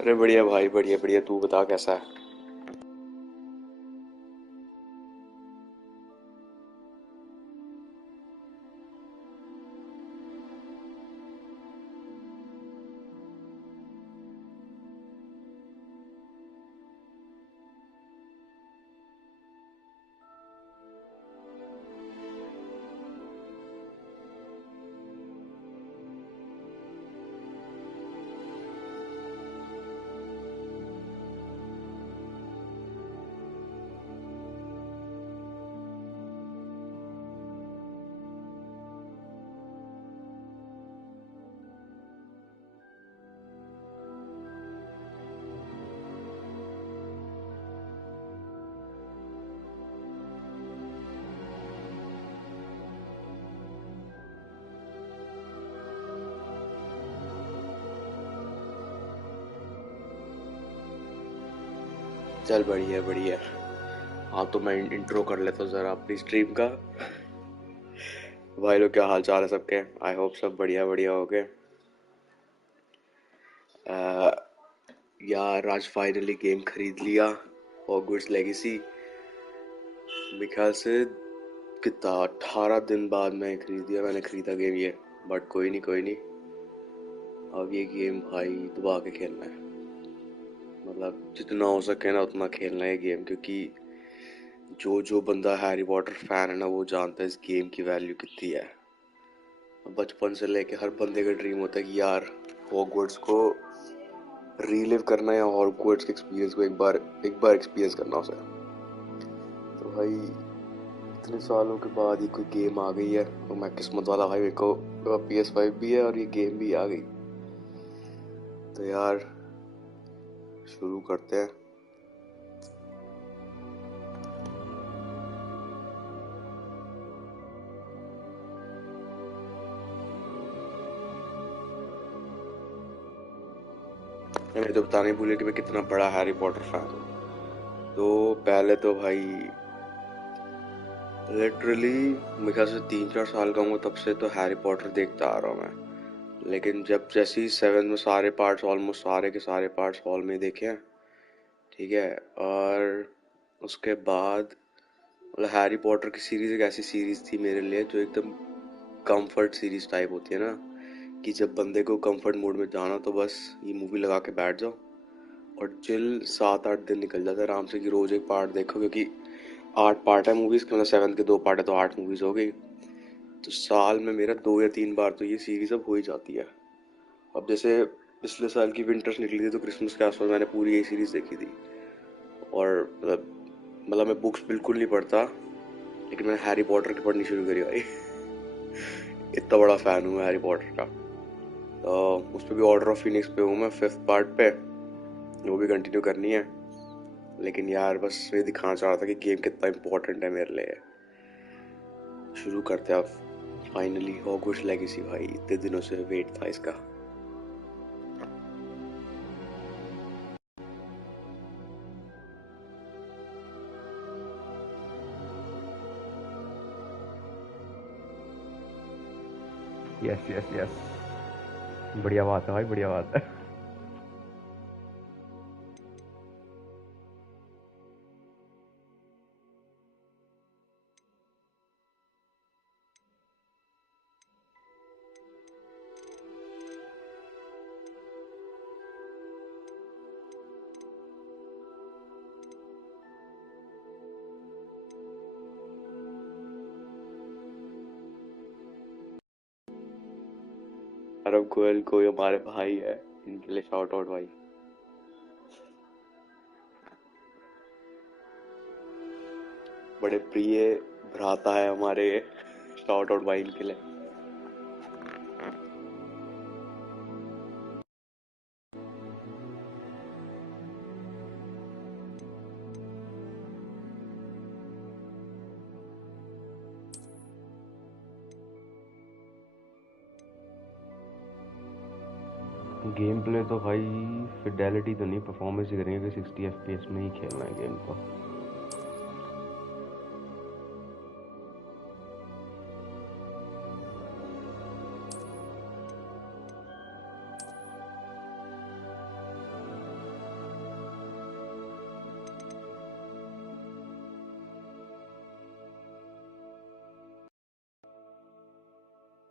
अरे बढ़िया भाई, बढ़िया बढ़िया। तू बता कैसा है। चल बढ़िया बढ़िया। हाँ तो मैं इंट्रो कर लेता हूँ जरा अपनी स्ट्रीम का। भाई लोग क्या हाल चाल है सबके। आई होप सब बढ़िया बढ़िया हो गए। यार आज फाइनली गेम खरीद लिया। Hogwarts legacy. मेरे ख्याल से कितना 18 दिन बाद मैं खरीद दिया, मैंने खरीदा गेम ये। बट कोई नहीं कोई नहीं। अब ये गेम भाई दबा के खेलना है। मतलब जितना हो सके ना उतना खेलना है ये गेम, क्योंकि जो जो बंदा हैरी पॉटर फैन है ना वो जानता है इस गेम की वैल्यू कितनी है। बचपन से लेके हर बंदे का ड्रीम होता है कि यार हॉगवर्ट्स को रीलिव करना है या हॉगवर्ट्स के एक्सपीरियंस को एक बार एक्सपीरियंस करना उसे। तो भाई इतने सालों के बाद ये कोई गेम आ गई है तो मैं किस्मत वाला भाई। मेरे को PS5 भी है और ये गेम भी आ गई। तो यार शुरू करते हैं। मैंने तो बताने भूले कि मैं कितना बड़ा हैरी पॉटर फैन हूँ। तो पहले तो भाई लिटरली मेरे ख्याल से 3-4 साल का हूँ तब से तो हैरी पॉटर देखता आ रहा हूँ मैं। लेकिन जब जैसे ही 7 में सारे पार्ट्स, ऑलमोस्ट सारे के सारे पार्ट्स हॉल में देखे हैं। ठीक है। और उसके बाद मतलब हैरी पॉटर की सीरीज एक ऐसी सीरीज थी मेरे लिए जो एकदम कंफर्ट सीरीज टाइप होती है ना, कि जब बंदे को कंफर्ट मोड में जाना तो बस ये मूवी लगा के बैठ जाओ और चिल 7-8 दिन निकल जाता है आराम से, कि रोज एक पार्ट देखो, क्योंकि 8 पार्ट है मूवीज के, मतलब 7 के 2 पार्ट है तो 8 मूवीज हो गई। तो साल में मेरा 2 या 3 बार तो ये सीरीज अब हो ही जाती है। अब जैसे पिछले साल की विंटर्स निकली थी तो क्रिसमस के आसपास मैंने पूरी ये सीरीज देखी थी। और मतलब मैं बुक्स बिल्कुल नहीं पढ़ता, लेकिन मैंने हैरी पॉटर की पढ़नी शुरू करी भाई। इतना बड़ा फैन हूँ मैं हैरी पॉटर का। तो उस पर भी ऑर्डर ऑफ फिनिक्स पे हूँ मैं 5th पार्ट पे। वो भी कंटिन्यू करनी है। लेकिन यार बस ये दिखाना चाह रहा था कि गेम कितना इम्पोर्टेंट है मेरे लिए। शुरू करते हैं अब। फाइनली हॉगवर्ट्स लेगेसी भाई, इतने दिनों से वेट था इसका। Yes yes yes. बढ़िया बात है भाई, बढ़िया बात है। अरब गोयल को हमारे भाई है, इनके लिए शाउट आउट भाई। बड़े प्रिय भ्राता है हमारे ये। शाउट आउट भाई इनके लिए। गेम प्ले तो भाई फिडेलिटी तो नहीं, परफॉर्मेंस ही करेंगे कि 60 FPS में ही खेलना है गेम को।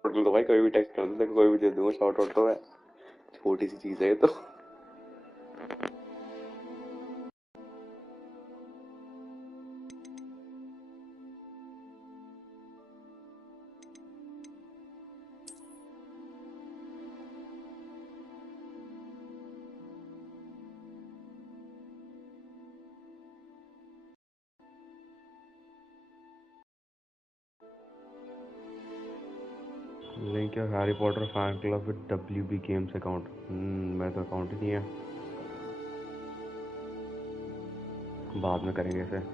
आउट को तो भाई कोई भी टेक्स्ट कर दो, कोई भी दे दूंगा शाउट आउट तो है, छोटी सी चीज है ये तो। Link your Harry Potter fan club with WB games account. मैं तो अकाउंट ही नहीं है, बाद में करेंगे इसे।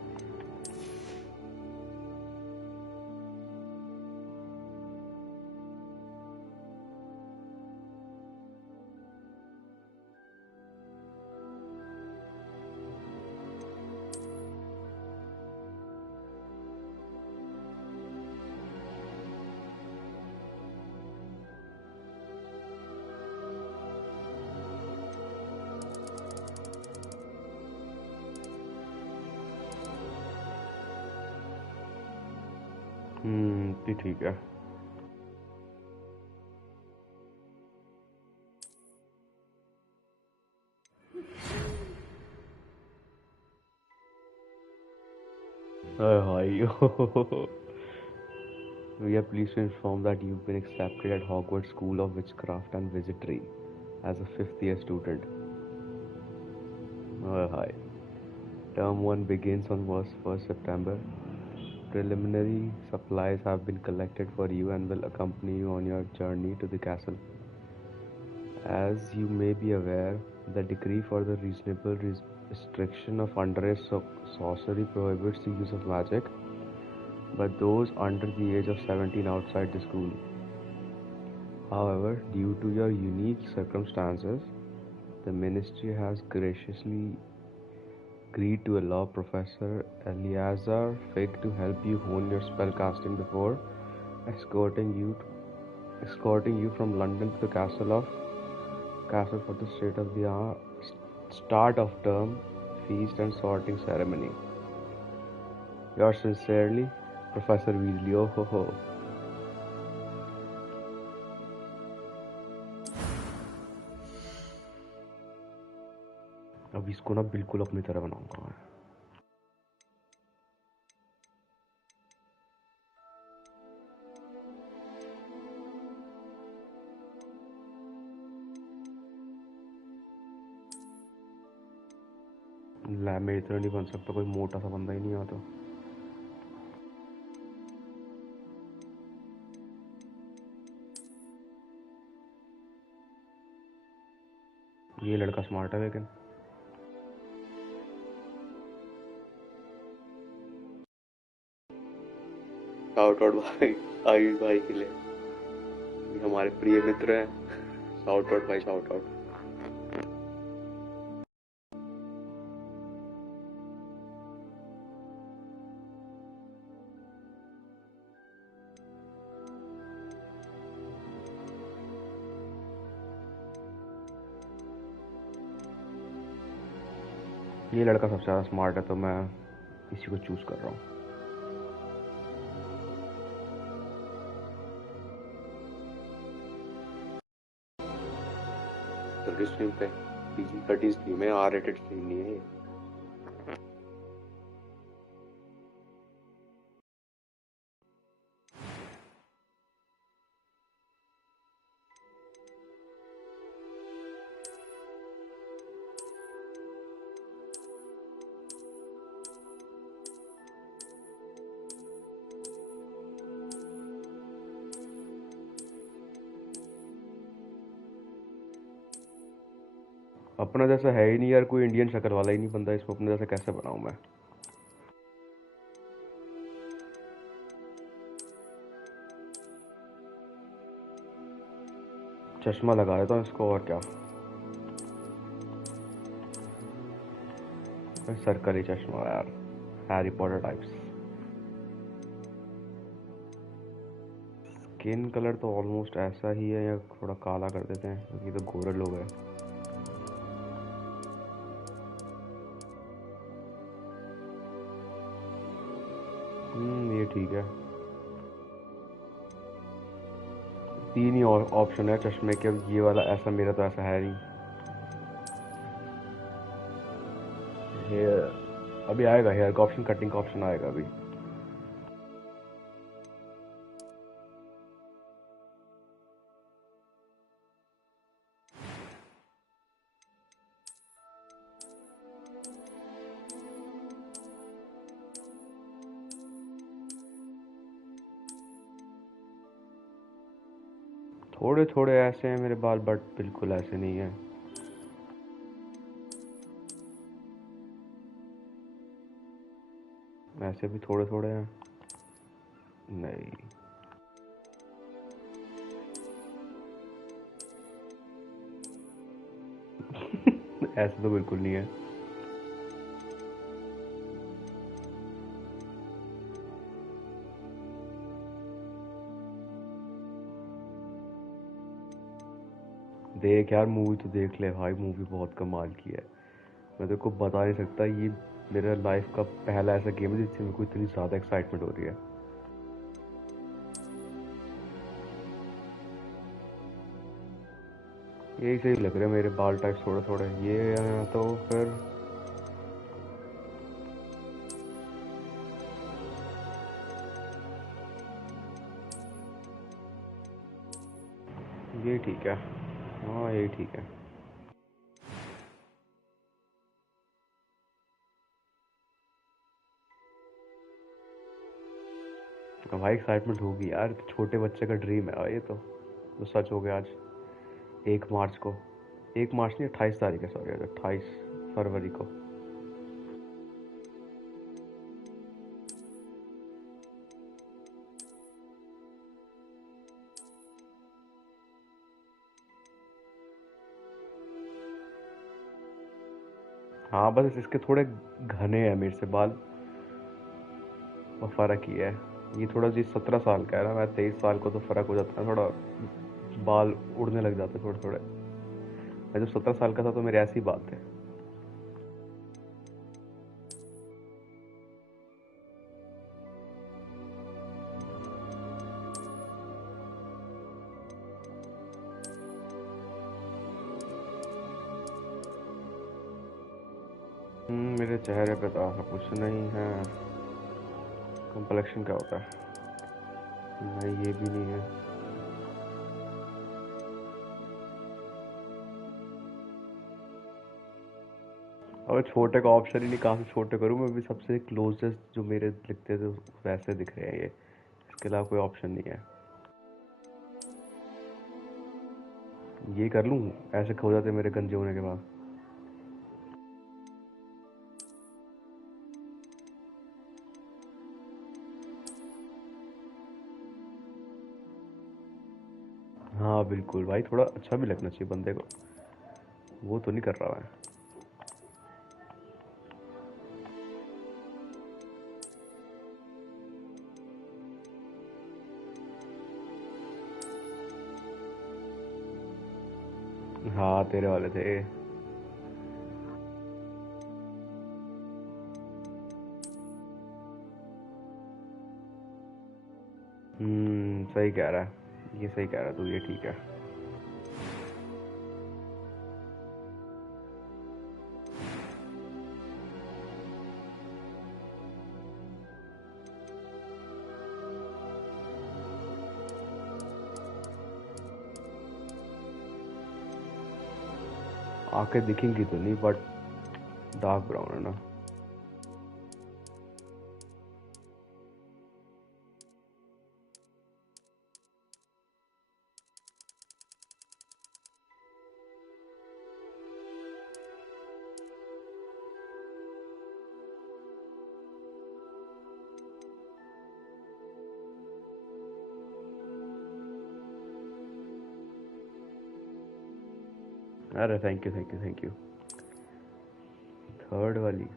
ठीक है। हाय We are pleased to inform that you've been accepted at Hogwarts School of Witchcraft and Wizardry as a fifth year student. Hi. Term 1 begins on 1st September. Preliminary supplies have been collected for you and will accompany you on your journey to the castle. As you may be aware, the decree for the reasonable restriction of underage sorcery prohibits the use of magic by those under the age of 17 outside the school. However, due to your unique circumstances, the ministry has graciously agreed to allow Professor Eleazar Fig to help you hone your spellcasting before escorting you from London to the castle for the state of the art start of term feast and sorting ceremony. Yours sincerely, Professor Weasley. Oh ho ho. अब इसको ना बिल्कुल अपनी तरह बनाऊंगा मैं। Lab में इतना नहीं बन सकता, कोई मोटा सा बंदा ही नहीं आता। ये लड़का स्मार्ट है लेकिन। शाउट आउट भाई, आयुष भाई के लिए, ये हमारे प्रिय मित्र हैं। शाउट आउट भाई, शाउट आउट। ये लड़का सबसे ज़्यादा स्मार्ट है तो मैं इसी को चूज कर रहा हूँ। स्ट्रीम पे PG-13 स्ट्रीम है, R-rated स्ट्रीम नहीं है ये। अपना जैसा है ही नहीं यार, कोई इंडियन शक्ल वाला ही नहीं बंदा, इसको अपने जैसा कैसे बनाऊं मैं। चश्मा लगा देता हूँ इसको, और क्या, सर्कल ही चश्मा यार, Harry Potter types. Skin colour तो ऑलमोस्ट ऐसा ही है, या थोड़ा काला कर देते हैं क्योंकि तो गोरे लोग हैं। ये ठीक है। तीन ही ऑप्शन है चश्मे के, ये वाला ऐसा, मेरा तो ऐसा है नहीं। हेयर अभी आएगा, हेयर का ऑप्शन, कटिंग का ऑप्शन आएगा अभी। थोड़े थोड़े ऐसे हैं मेरे बाल, बट बिल्कुल ऐसे नहीं है। ऐसे भी थोड़े थोड़े हैं। नहीं। ऐसे तो बिल्कुल नहीं है। देख यार, मूवी तो देख ले भाई, मूवी बहुत कमाल की है। मैं तेरे को बता नहीं सकता, ये मेरा लाइफ का पहला ऐसा गेम है जिससे मेरे को इतनी ज़्यादा एक्साइटमेंट हो रही है। यही सही लग रहे हैं मेरे बाल टाइप थोड़े थोड़े, ये हैं तो फिर ये ठीक है। हाँ यही ठीक है। तो भाई एक्साइटमेंट होगी यार, छोटे बच्चे का ड्रीम है ये तो सच हो गया आज। 1 मार्च को, 1 मार्च नहीं, 28 तारीख है, सॉरी, 28 फरवरी को। हाँ बस इसके थोड़े घने हैं मेरे से बाल, और फ़र्क ही है। ये थोड़ा जी 17 साल का है ना, मैं 23 साल को, तो फ़र्क हो जाता है थोड़ा, बाल उड़ने लग जाते थोड़े थोड़े। मैं जब 17 साल का था तो मेरे ऐसी बात थे। मेरे चेहरे पे तो ऐसा कुछ नहीं है। कम्प्लेक्शन क्या होता है? नहीं, ये भी नहीं है। और छोटे का ऑप्शन ही नहीं, कहाँ से छोटे करूँ मैं? भी सबसे क्लोजेस्ट जो मेरे दिखते थे वैसे दिख रहे हैं ये, इसके अलावा कोई ऑप्शन नहीं है। ये कर लूँ, ऐसे खो जाते मेरे गंजे होने के बाद। हाँ बिल्कुल भाई, थोड़ा अच्छा भी लगना चाहिए बंदे को, वो तो नहीं कर रहा मैं। हाँ तेरे वाले थे। सही कह रहा है, ये सही कह रहा है तू, ये ठीक है। आंखें दिखेंगी तो नहीं, बट डार्क ब्राउन है ना। अरे thank you thank you thank you. Third वाली।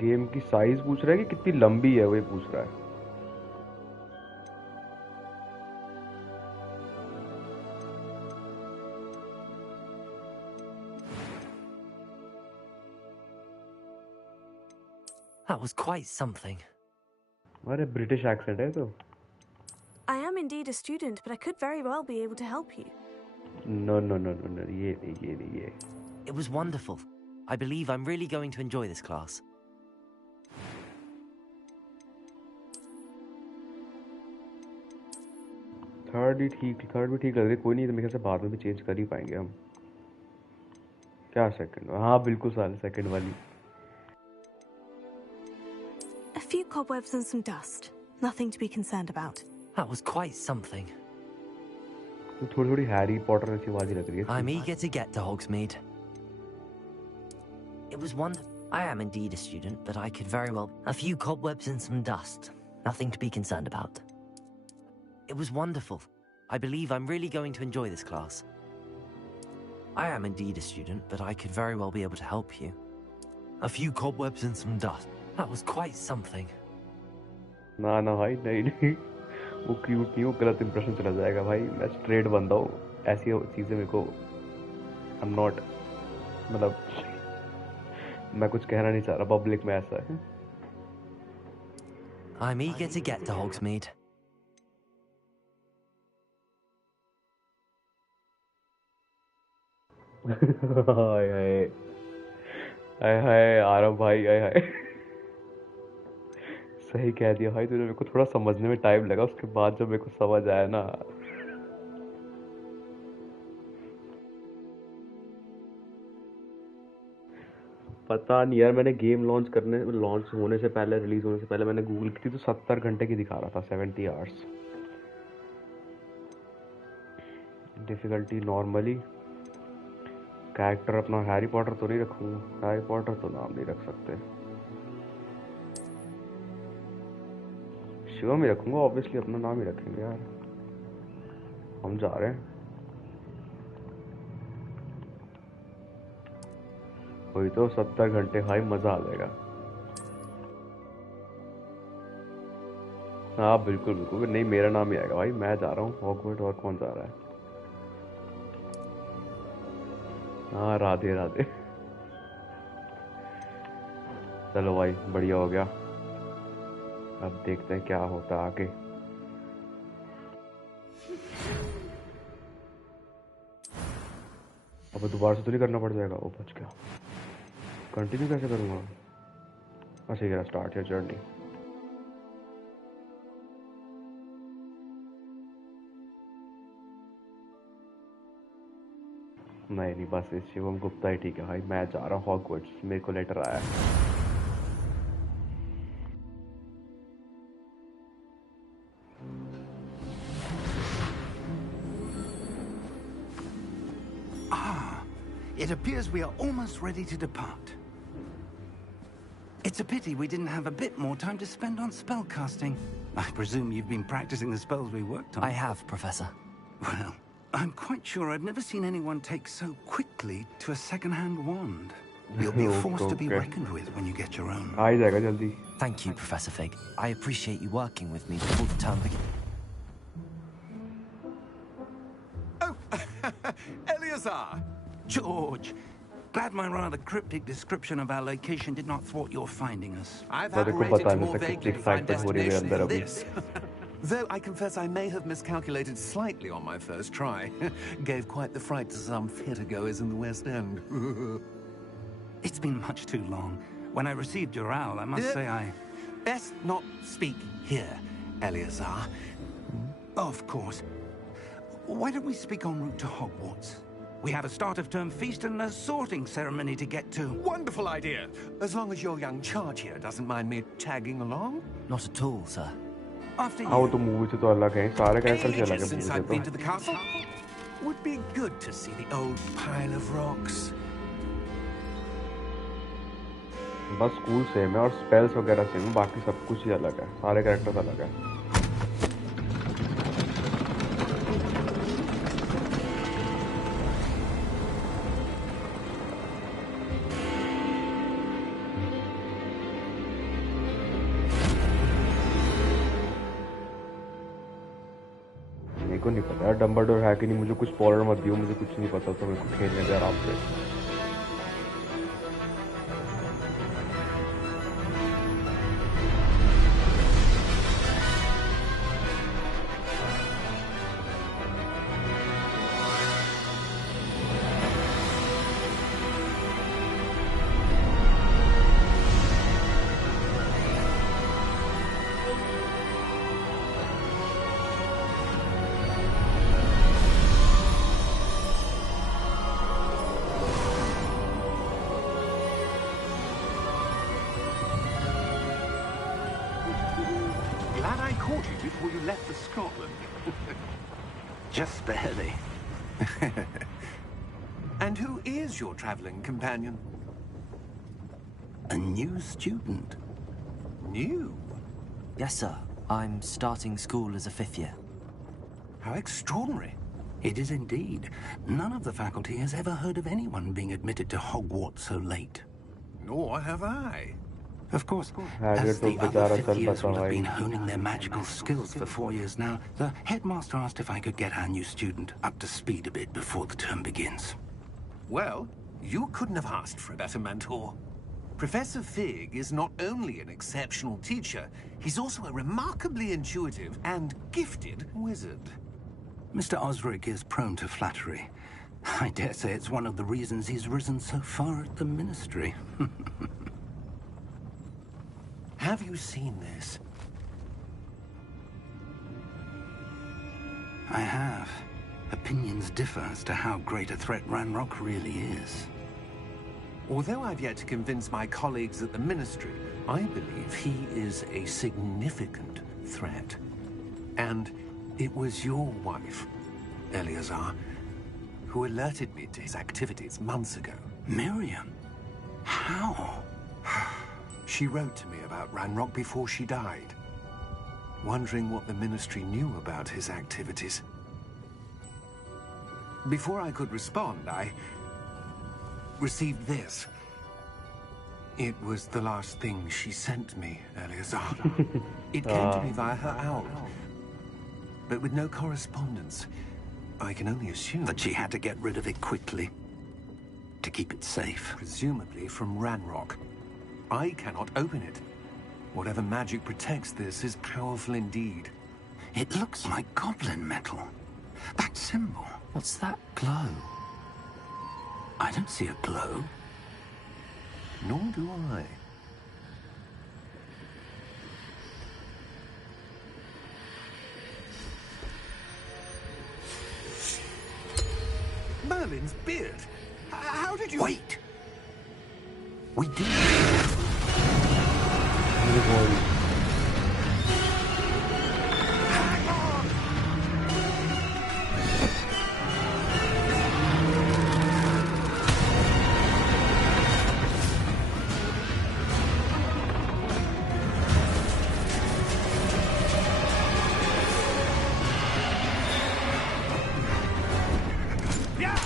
गेम की साइज पूछ रहा है कि कितनी लंबी है, वो ये पूछ रहा है। That was quite something. अरे ब्रिटिश एक्सेंट है तो। I am indeed a student, but I could very well be able to help you. No, no, no, no, no, ये नहीं। It was wonderful. I believe I'm really going to enjoy this class. Third भी ठीक लग रही है, कोई नहीं, तो मेरे ख्याल से बाद में भी चेंज कर ही पाएंगे हम। क्या सेकंड? हाँ बिल्कुल साल सेकंड वाली। A few cobwebs and some dust. Nothing to be concerned about. That was quite something. थोड़ी हैरी पॉटर जैसी आवाज लग रही है। I'm eager to get to Hogsmeade. It was wonderful. I am indeed a student, but I could very well... A few cobwebs and some dust. Nothing to be concerned about. It was wonderful. I believe I'm really going to enjoy this class. I am indeed a student, but I could very well be able to help you. A few cobwebs and some dust. That was quite something. ना भाई नहीं, वो cute नहीं, वो गलत impression चला जाएगा भाई। मैं स्ट्रेट बंदा हूँ, ऐसी चीजें मेरे को आई एम नॉट, मतलब मैं कुछ कहना नहीं चाह रहा पब्लिक में ऐसा है। I'm eager to get to Hogsmeade. हाय हाय हाय हाय आरव भाई, हाय हाय सही कह दिया भाई तूने। मेरे को थोड़ा समझने में टाइम लगा, उसके बाद जब मेरे को समझ आया ना। पता नहीं यार, मैंने गेम लॉन्च होने से पहले, रिलीज होने से पहले मैंने गूगल की थी तो 70 घंटे की दिखा रहा था, 70 आवर्स। Difficulty normally. कैरेक्टर अपना हैरी पॉटर तो नहीं रखूंगा, हैरी पॉटर तो नाम नहीं रख सकते। शिवम ही रखूंगा, ऑब्वियसली अपना नाम ही रखेंगे यार, हम जा रहे हैं। वही तो 70 घंटे भाई, मजा आ जाएगा। हाँ बिल्कुल बिल्कुल, नहीं मेरा नाम ही आएगा भाई, मैं जा रहा हूँ हॉगवर्ट्स, और कौन जा रहा है? हाँ राधे राधे। चलो भाई बढ़िया हो गया, अब देखते हैं क्या होता है आगे। अब दोबारा से तो नहीं करना पड़ जाएगा? ओ बच गया। कंटिन्यू कैसे करूँगा? अच्छा ये स्टार्ट है जर्नी। नहीं बस इस शिवम गुप्ता ही ठीक है भाई, मैं जा रहा हूँ हॉगवर्ट्स, मेरे को लेटर आया है। It appears we are almost ready to depart. It's a pity we didn't have a bit more time to spend on spellcasting. I presume you've been practicing the spells we worked on. I have, Professor. Well, I'm quite sure I've never seen anyone take so quickly to a second-hand wand. You'll be forced to be reckoned with when you get your own. आ ही जाएगा जल्दी। Thank you, Professor Fig. I appreciate you working with me before the term begins. Oh, Eleazar! George! Glad my rather cryptic description of our location did not thwart your finding us. I've मेरे को operated पता to नहीं more था vaguely कितनी defined excitement हो रही है destinations अंदर than अभी। this. Though I confess I may have miscalculated slightly on my first try. Gave quite the fright to some theatregoers in the West End. It's been much too long. When I received your owl, I must say I... Best not speak here, Eleazar. Of course. Why don't we speak en route to Hogwarts? We have a start-of-term feast and a sorting ceremony to get to. Wonderful idea. As long as your young charge here doesn't mind me tagging along. Not at all, sir. After हाँ वो you. तो movie से तो अलग है, सारे character से अलग Ages है since मूवी I've से been to the castle. Would be good to see the old pile of rocks. तो बस स्कूल सेम है और स्पेल्स वगैरह सेम है, बाकी सब कुछ ही अलग है, सारे कैरेक्टर्स अलग है। नहीं पता यार डम्बलडोर है कि नहीं मुझे कुछ स्पॉइलर मत दियो मुझे कुछ नहीं पता तो मेरे को खेलने दे आराम से Glad I caught you before you left for Scotland. Just barely. And who is your traveling companion? A new student. New? Yes, sir. I'm starting school as a 5th year. How extraordinary. It is indeed. None of the faculty has ever heard of anyone being admitted to Hogwarts so late. Nor have I. Of course, as the other fifth years will have been honing their magical skills for 4 years now, the headmaster asked if I could get our new student up to speed a bit before the term begins. Well, you couldn't have asked for a better mentor. Professor Fig is not only an exceptional teacher, he's also a remarkably intuitive and gifted wizard. Mr. Osric is prone to flattery. I dare say it's one of the reasons he's risen so far at the Ministry. Have you seen this? I have. Opinions differ as to how great a threat Ranrock really is. Although I've yet to convince my colleagues at the Ministry, I believe he is a significant threat. And it was your wife, Eleazar, who alerted me to his activities months ago. Miriam? How? She wrote to me about Ranrock before she died, wondering what the Ministry knew about his activities. Before I could respond, I received this. It was the last thing she sent me, Eleazar. It came to me via her owl, but with no correspondence. I can only assume That she had to get rid of it quickly, to keep it safe. presumably from Ranrock. I cannot open it. Whatever magic protects this is powerful indeed. It looks like goblin metal. That symbol. What's that glow? I don't see a glow. Nor do I. Merlin's beard. How did you... Wait! We did. Hang on! Yeah!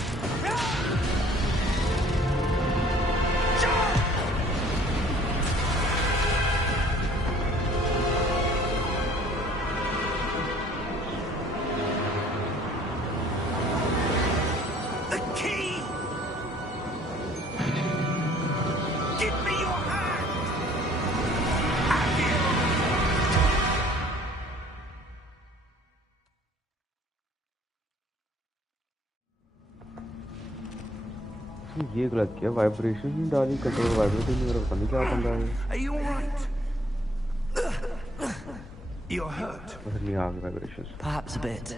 The key! Give me your hand! ये गलत किया vibration नहीं डाली control vibrate नहीं मेरा पता नहीं क्या बंदा है Are you alright? You're hurt. पता नहीं आ गया vibrations Perhaps a bit.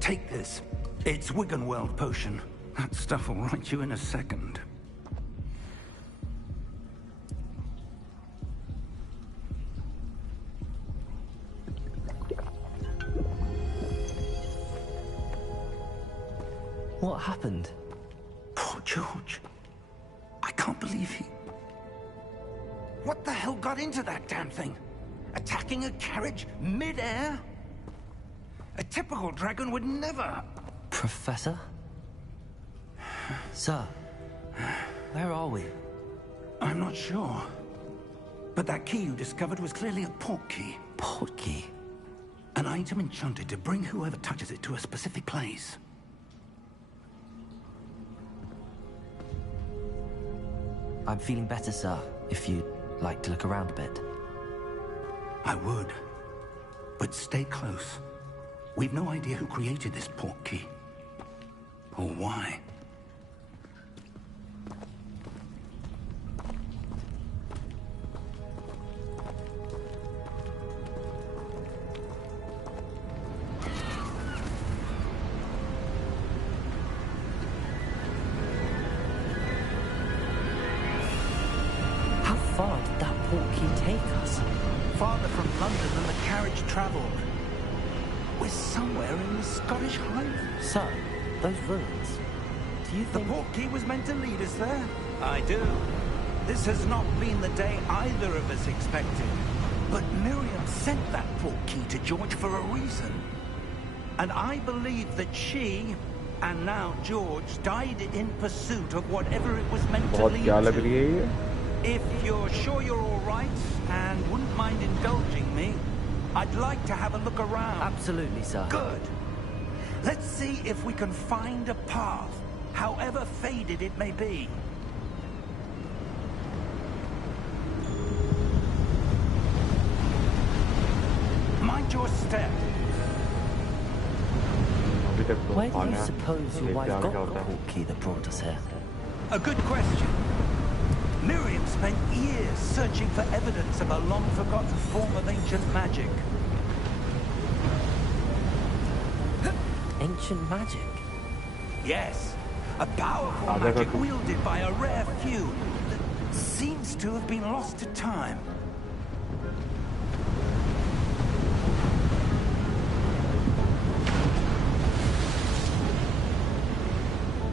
Take this. It's Wiggenweld potion. That stuff will right you in a second. What happened? Poor George. I can't believe he... What the hell got into that damn thing? Attacking a carriage mid-air? A typical dragon would never... Professor? Sir, where are we? I'm not sure. But that key you discovered was clearly a port key. Portkey. An item enchanted to bring whoever touches it to a specific place. I'm feeling better, sir, if you'd like to look around a bit. I would. But stay close. We've no idea who created this portkey. Or why. How far did that portkey take us? Farther from London than the carriage travelled. We're somewhere in the Scottish Highlands. Sir, those ruins. Do you The think... portkey was meant to lead us there? I do. This has not been the day either of us expected. But Miriam sent that portkey to George for a reason. And I believe that she, and now George, died in pursuit of whatever it was meant to बहुत lead क्या लग to. रही है ये? If you're sure you're all right and wouldn't mind indulging me, I'd like to have a look around. Absolutely, sir. Good. Let's see if we can find a path, however faded it may be. Mind your step. अभी तक तो Where do you आगे हैं। suppose your देखते wife हैं got क्या the होता है। portkey that brought us here? A good question. Miriam spent years searching for evidence of a long-forgotten form of ancient magic. Ancient magic? Yes, a powerful I'll magic never- wielded by a rare few that seems to have been lost to time.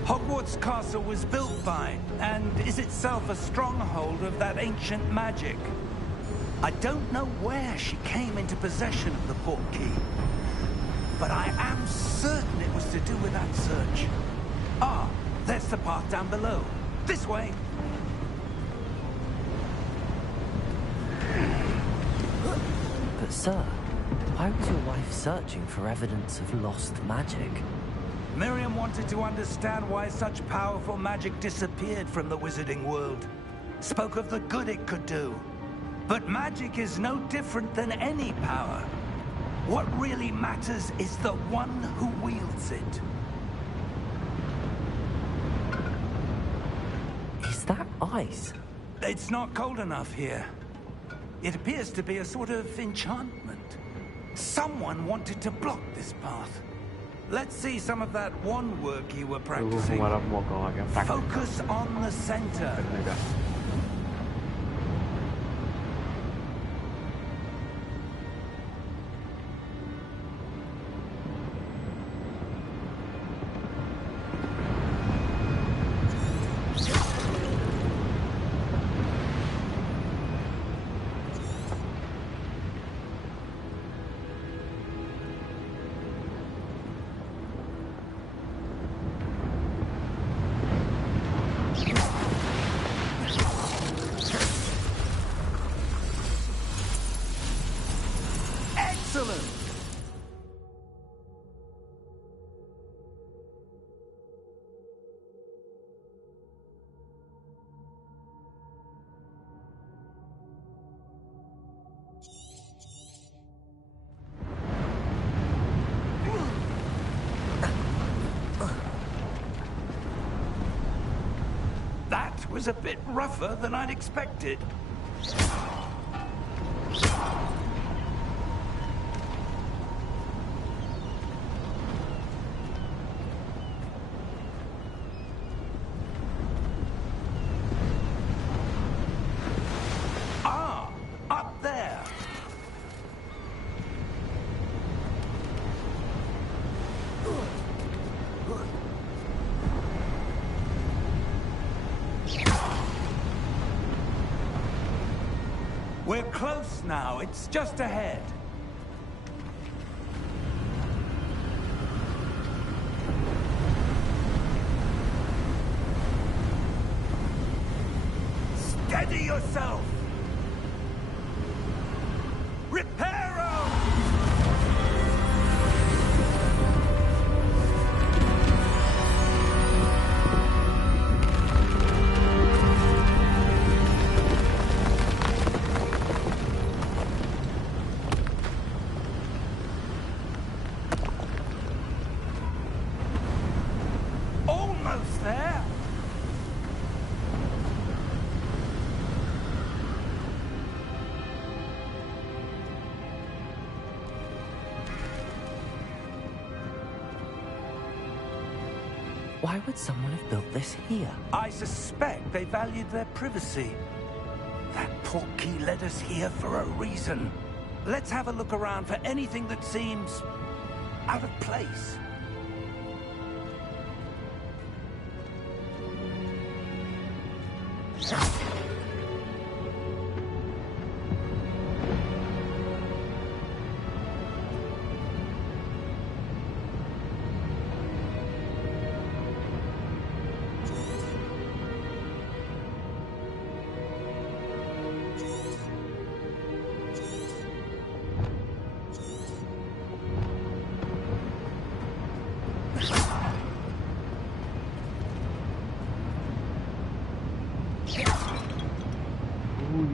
Hogwarts Castle was built by, and is itself a stronghold of that ancient magic. I don't know where she came into possession of the portkey, but I am certain it was to do with that search. Ah, there's the path down below. This way. But sir, why was your wife searching for evidence of lost magic? Miriam wanted to understand why such powerful magic disappeared from the wizarding world. Spoke of the good it could do. But magic is no different than any power. What really matters is the one who wields it. Is that ice? It's not cold enough here. It appears to be a sort of enchantment. Someone wanted to block this path. Let's see some of that wand work you were तो practicing. हमारा मौका आ गया practice Focus on the center. करने का। Excellent! That was a bit rougher than I'd expected. Ah, up there. We're close now. It's just ahead. Steady yourself. Reparo! Why would someone have built this here? I suspect they valued their privacy. That portkey led us here for a reason. Let's have a look around for anything that seems out of place.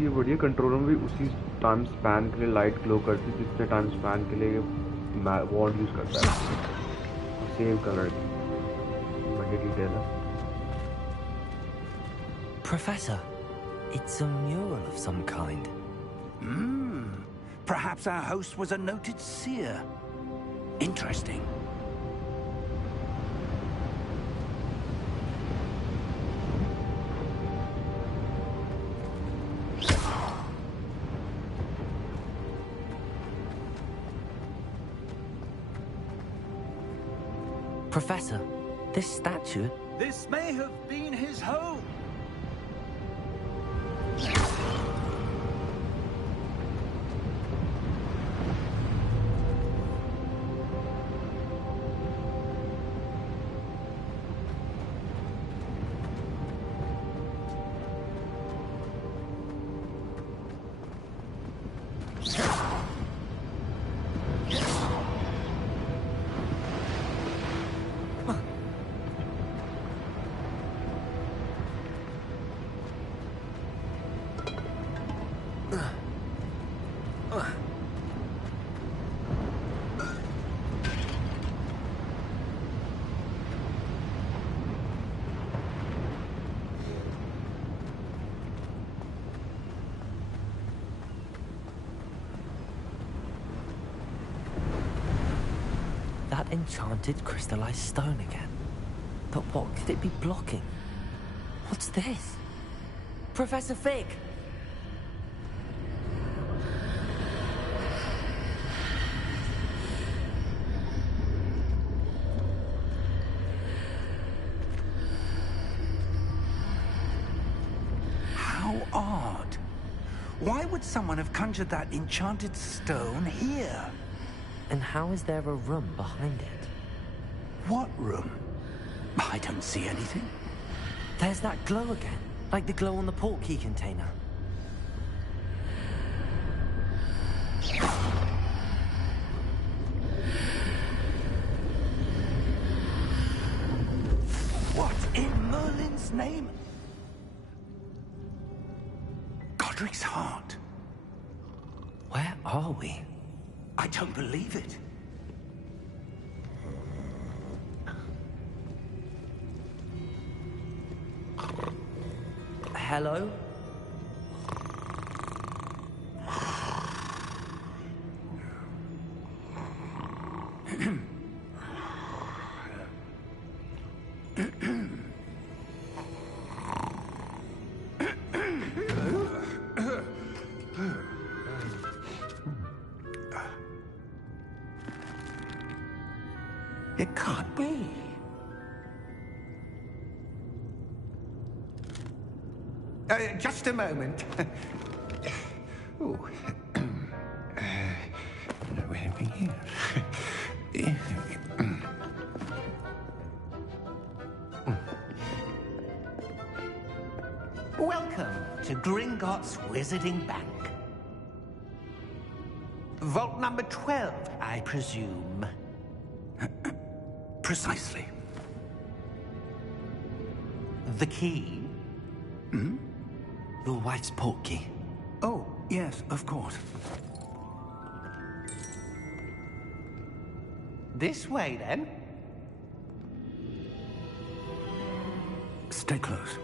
ये बढ़िया controller में भी उसी time span के लिए light glow करती है जितने टाइम स्पैन के लिए वॉन्ड यूज करता है सेम कलर की बढ़िया डिटेल है Professor, it's a mural of some kind. Perhaps our host was a noted seer. Interesting. Professor, this statue... This may have been his home. That enchanted crystallized stone again. But what could it be blocking? What's this? Professor Fig! How odd. Why would someone have conjured that enchanted stone here? And how is there a room behind it? What room? I don't see anything. There's that glow again, like the glow on the portkey container. What in Merlin's name? Godric's heart. Where are we? I don't believe it. Hello? It can't be. Just a moment. Oh. Anything here? Welcome to Gringotts Wizarding Bank. Vault number 12, I presume. Precisely. The key? Your wife's portkey. Oh, yes, of course. This way, then. Stay close.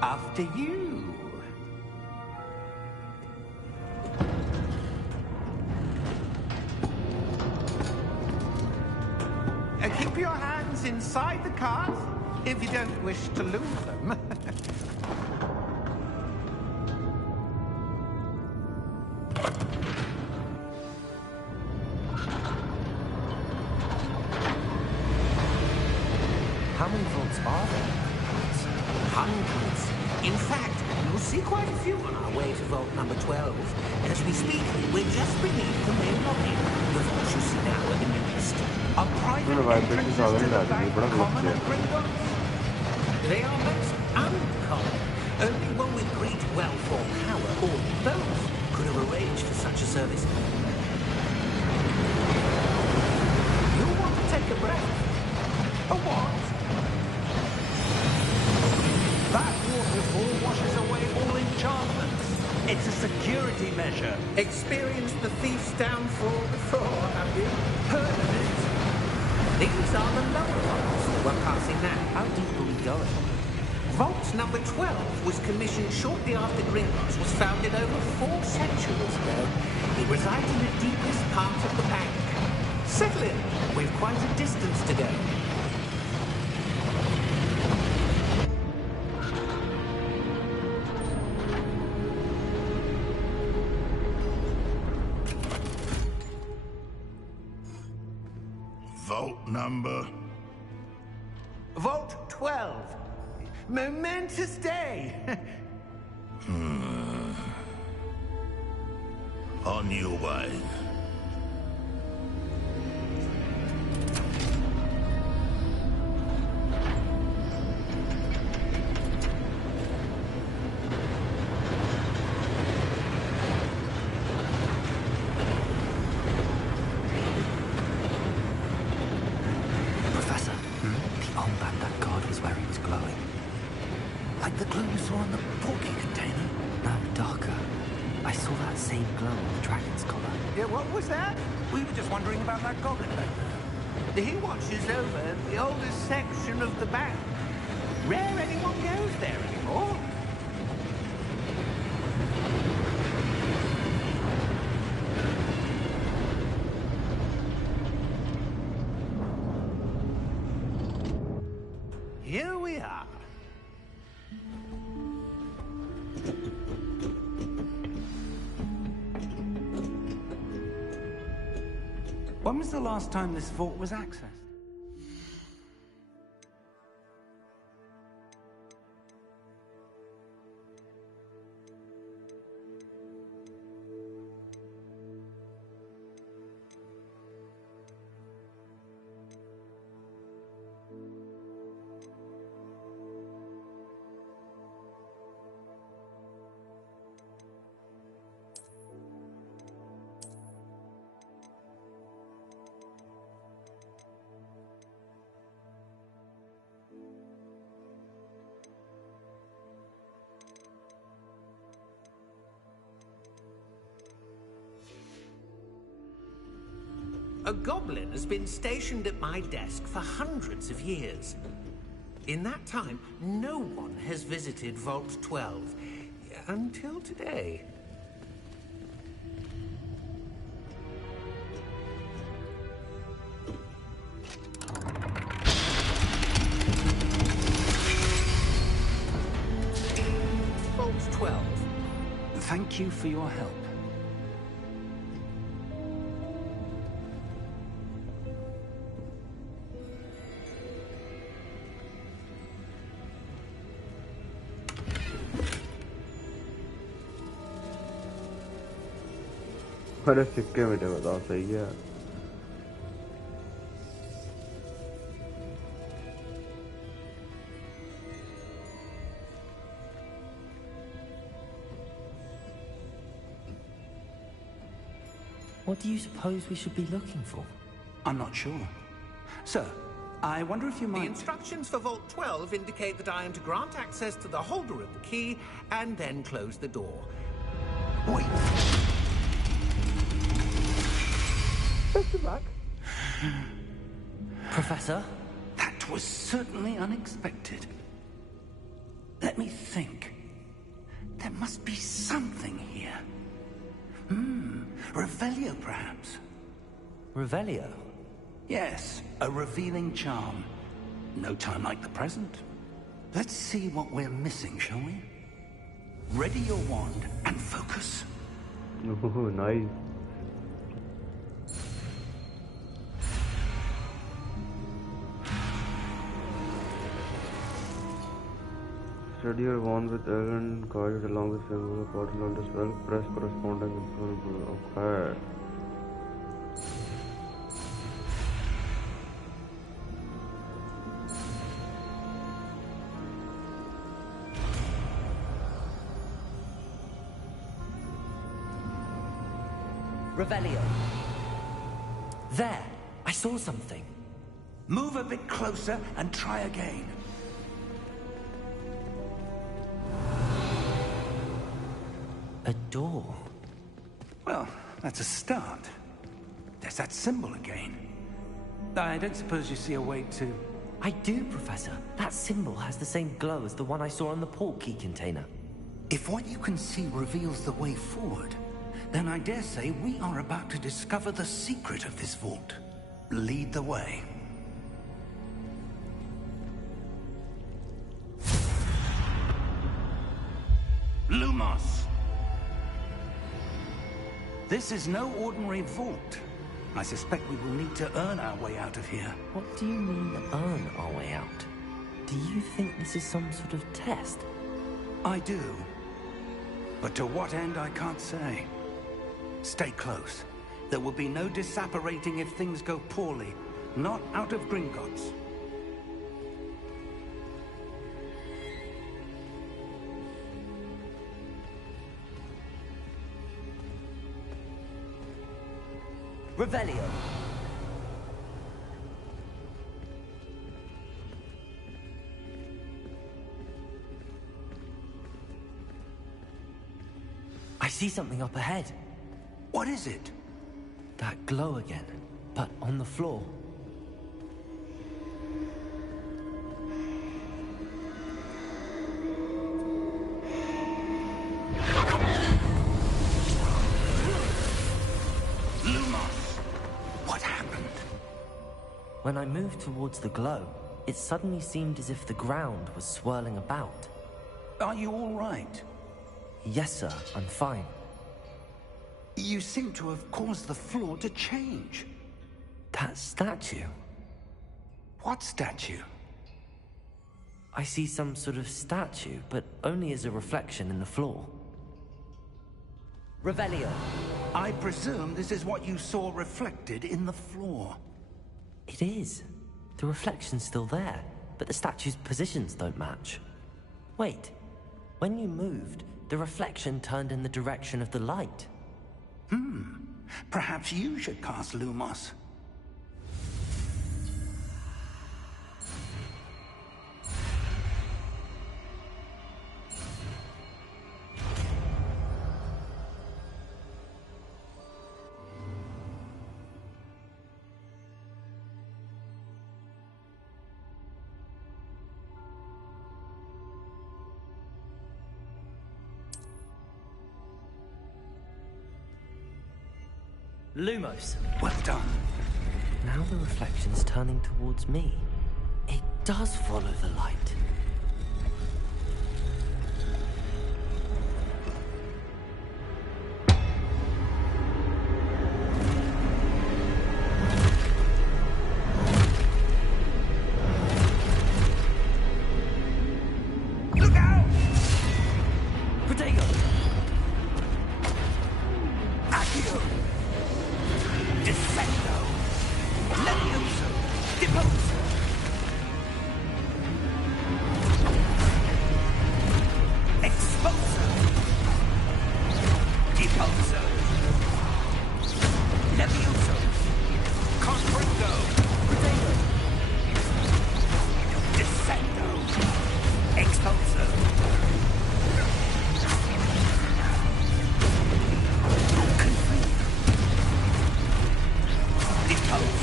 After you. aside the cards, if you don't wish to lose them. How many vaults are there? Hundreds. In fact, you'll see quite a few on our way to vault number 12. As we speak, we're just beneath the main lobby. The vault you see now in the east. A private entrance to the bank common at Gringotts? They are most uncommon. Only one with great wealth or power, or both, could have arranged for such a service. You want to take a breath? A what? That waterfall washes away all enchantments. It's a security measure. Experienced the thief's downfall before, have you? Heard of it? These are the lower vaults we're passing now. How deep are we going? Vault number 12 was commissioned shortly after Gringotts was founded over 4 centuries ago. It resides in the deepest part of the bank. Settle in. We've quite a distance to go. Vault number? Vault 12. Momentous day. On your way. Professor, the armband that guard was wearing was glowing. Like the glow you saw on the porky container. No, darker. I saw that same glow on the dragon's collar. Yeah, what was that? We were just wondering about that goblin back there. He watches over the oldest section of the bank. Rare anyone goes there anymore. Here we are. When was the last time this vault was accessed? A goblin has been stationed at my desk for hundreds of years. In that time, no one has visited Vault 12 until today. Vault 12. Thank you for your help. अरे सिक्के बेटे बताओ सही है What do you suppose we should be looking for? I'm not sure. Sir, I wonder if you The might... instructions for Vault 12 indicate that I am to grant access to the holder of the key and then close the door. Wait. Best of luck. Professor? That was certainly unexpected. Let me think. There must be something here. Revelio, perhaps. Revelio? Yes, a revealing charm. No time like the present. Let's see what we're missing, shall we? Ready your wand and focus. Oh, nice. Study your wand with elegant guided along with finger bottle on the spell. Press corresponding info. Okay. Revelio. There! I saw something. Move a bit closer and try again. A door. Well, that's a start. There's that symbol again. I don't suppose you see a way to... I do, Professor. That symbol has the same glow as the one I saw on the port key container. If what you can see reveals the way forward, then I dare say we are about to discover the secret of this vault. Lead the way. Lumos! This is no ordinary vault. I suspect we will need to earn our way out of here. What do you mean, earn our way out? Do you think this is some sort of test? I do. But to what end, I can't say. Stay close. There will be no disapparating if things go poorly. Not out of Gringotts. Revelio. I see something up ahead. What is it? That glow again, but on the floor. When I moved towards the glow, it suddenly seemed as if the ground was swirling about. Are you all right? Yes, sir, I'm fine. You seem to have caused the floor to change. That statue? What statue? I see some sort of statue, but only as a reflection in the floor. Revelio. I presume this is what you saw reflected in the floor. It is. The reflection's still there, but the statue's positions don't match. Wait, when you moved, the reflection turned in the direction of the light. Perhaps you should cast Lumos. Lumos. Well done. Now the reflection's turning towards me. It does follow the light. Look out! Protego! Accio! Defendo! Levioso! Deposo! Exposo! Deposo! Levioso! Confringo! Protego! Descendo! Exposo! Deposo!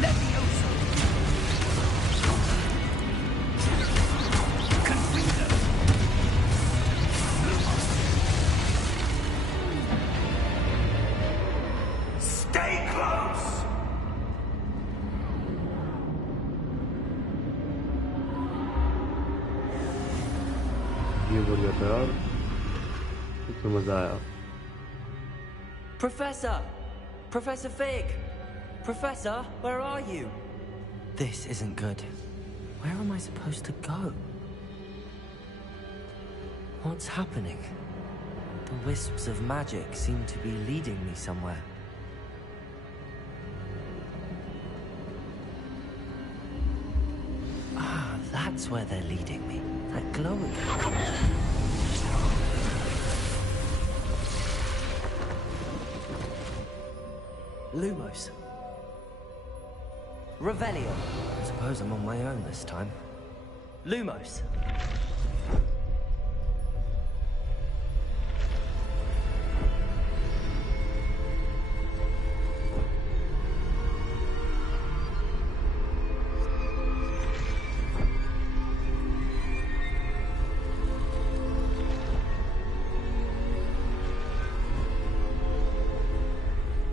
Levioso! Confringo! Stay close! बढ़िया था यार, इसमें मजा आया। Professor! Professor Fig! Professor, where are you? This isn't good. Where am I supposed to go? What's happening? The wisps of magic seem to be leading me somewhere. Ah, that's where they're leading me. That glow again. Lumos. Revelio. I suppose I'm on my own this time. Lumos.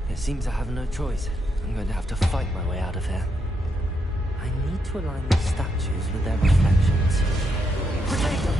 It seems I have no choice. I'm going to have to fight my way out of here. I need to align the statues with their reflections. Potato!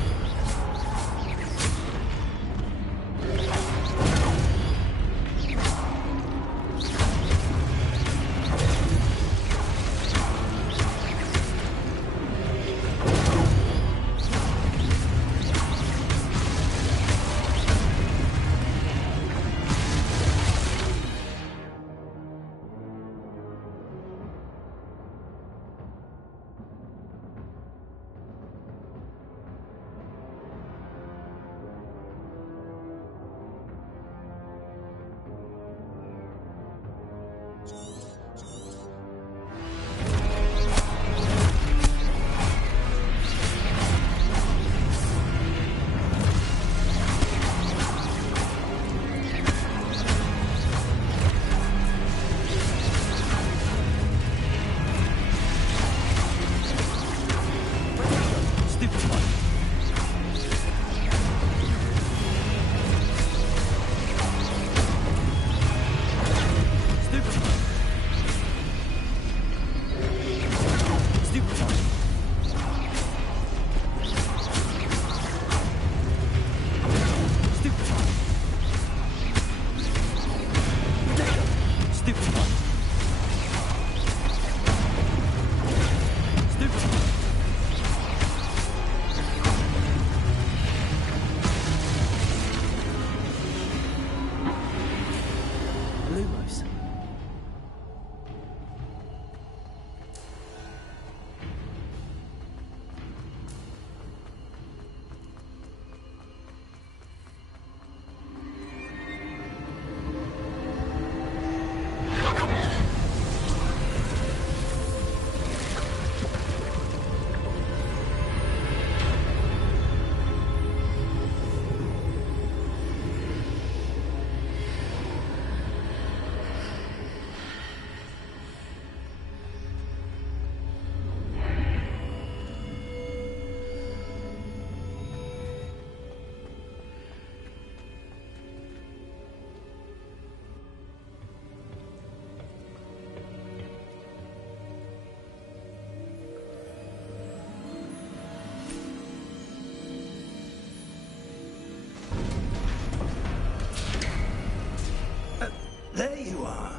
There you are.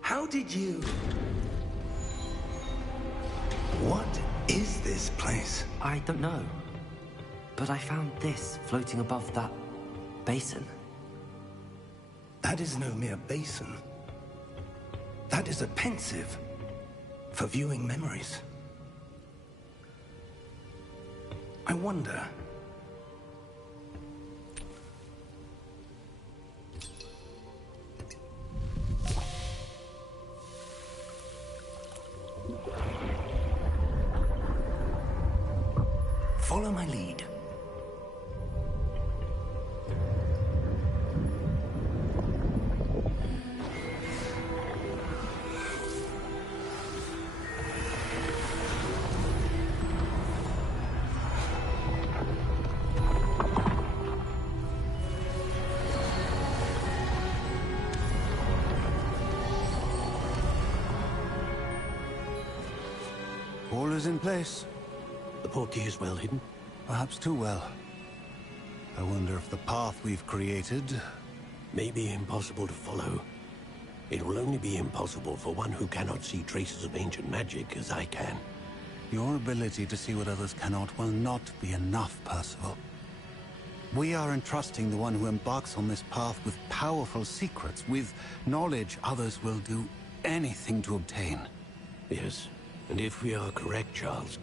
How did you... What is this place? I don't know. But I found this floating above that basin. That is no mere basin. That is a pensive for viewing memories. I wonder... Follow my lead. All is in place. The portkey is well hidden. Perhaps too well. I wonder if the path we've created may be impossible to follow. It will only be impossible for one who cannot see traces of ancient magic as I can. Your ability to see what others cannot will not be enough, Percival. We are entrusting the one who embarks on this path with powerful secrets, with knowledge others will do anything to obtain. Yes, and if we are correct, Charles,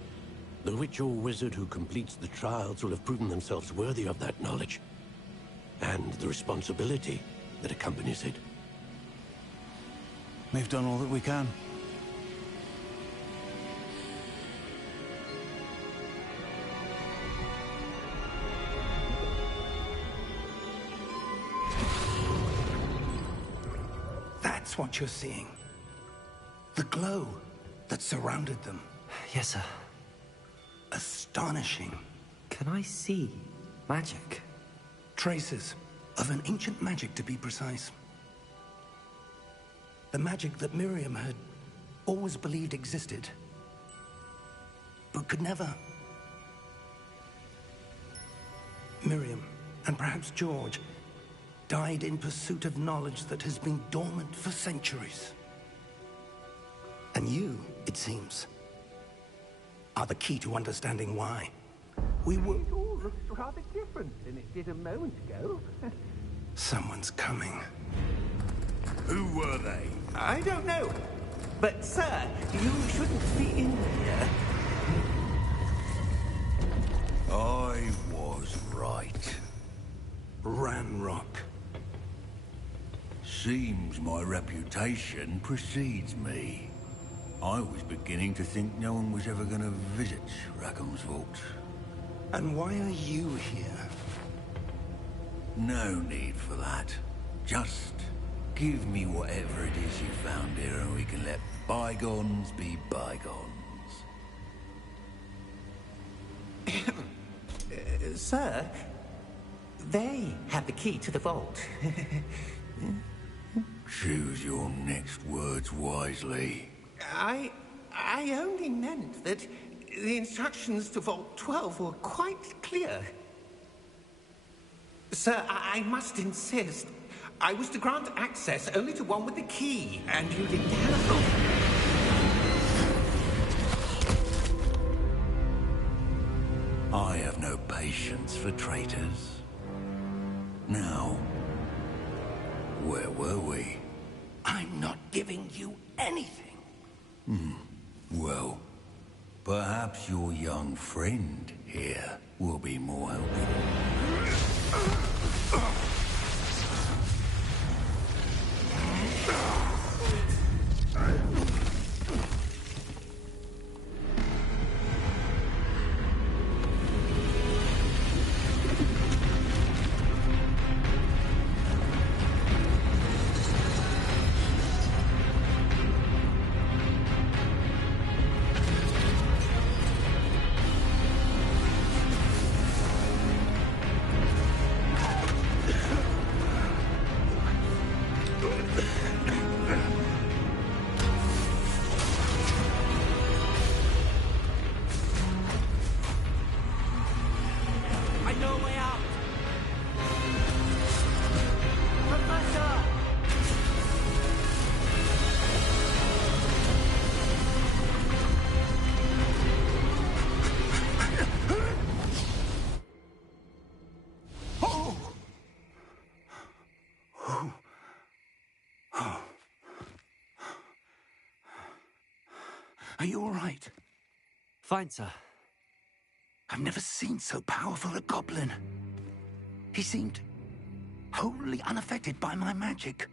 the witch or wizard who completes the trials will have proven themselves worthy of that knowledge, and the responsibility that accompanies it. We've done all that we can. That's what you're seeing. The glow that surrounded them. Yes, sir. Astonishing. Can I see magic? Traces of an ancient magic, to be precise. The magic that Miriam had always believed existed, but could never. Miriam, and perhaps George, died in pursuit of knowledge that has been dormant for centuries. And you, it seems, are the key to understanding why. We were... It all looks rather different than it did a moment ago. Someone's coming. Who were they? I don't know. But, sir, you shouldn't be in here. I was right. Ranrock. Seems my reputation precedes me. I was beginning to think no one was ever going to visit Rackham's vault. And why are you here? No need for that. Just give me whatever it is you found here and we can let bygones be bygones. Sir, they have the key to the vault. Choose your next words wisely. I only meant that the instructions to Vault 12 were quite clear. Sir, I must insist. I was to grant access only to one with the key, and you didn't have it. I have no patience for traitors. Now, where were we? I'm not giving you anything. Well, perhaps your young friend here will be more helpful. I know a way out. Professor! Are you all right? Fine, sir. I've never seen so powerful a goblin. He seemed wholly unaffected by my magic.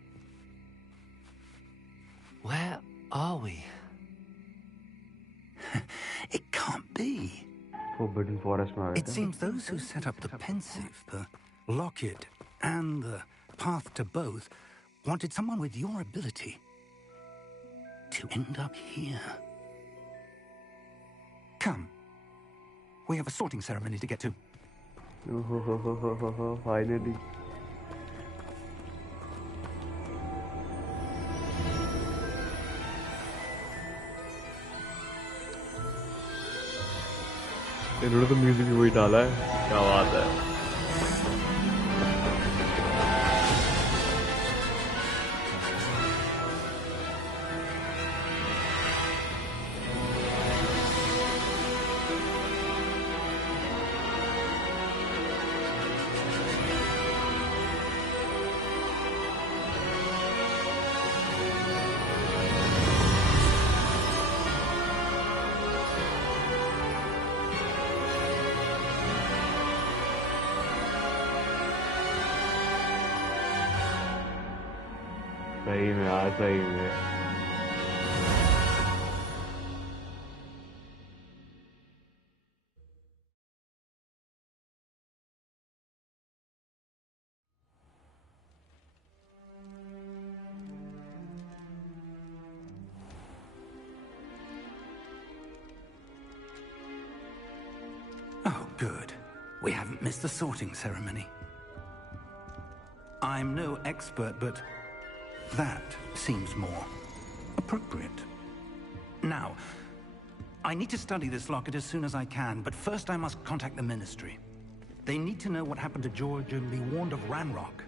Where are we? It can't be. Forbidden Forest में आ गए It थे. seems those who set up the Pensive, the Locket, and the Path to Both wanted someone with your ability to end up here. Come. We have a sorting ceremony to get to. Finally. इन्होंने तो music भी वही डाला है क्या बात है सही में यार, सही में. Oh, good. We haven't missed the sorting ceremony. I'm no expert, but that seems more appropriate. Now, I need to study this locket as soon as I can, but first I must contact the Ministry. They need to know what happened to George and be warned of Ranrock.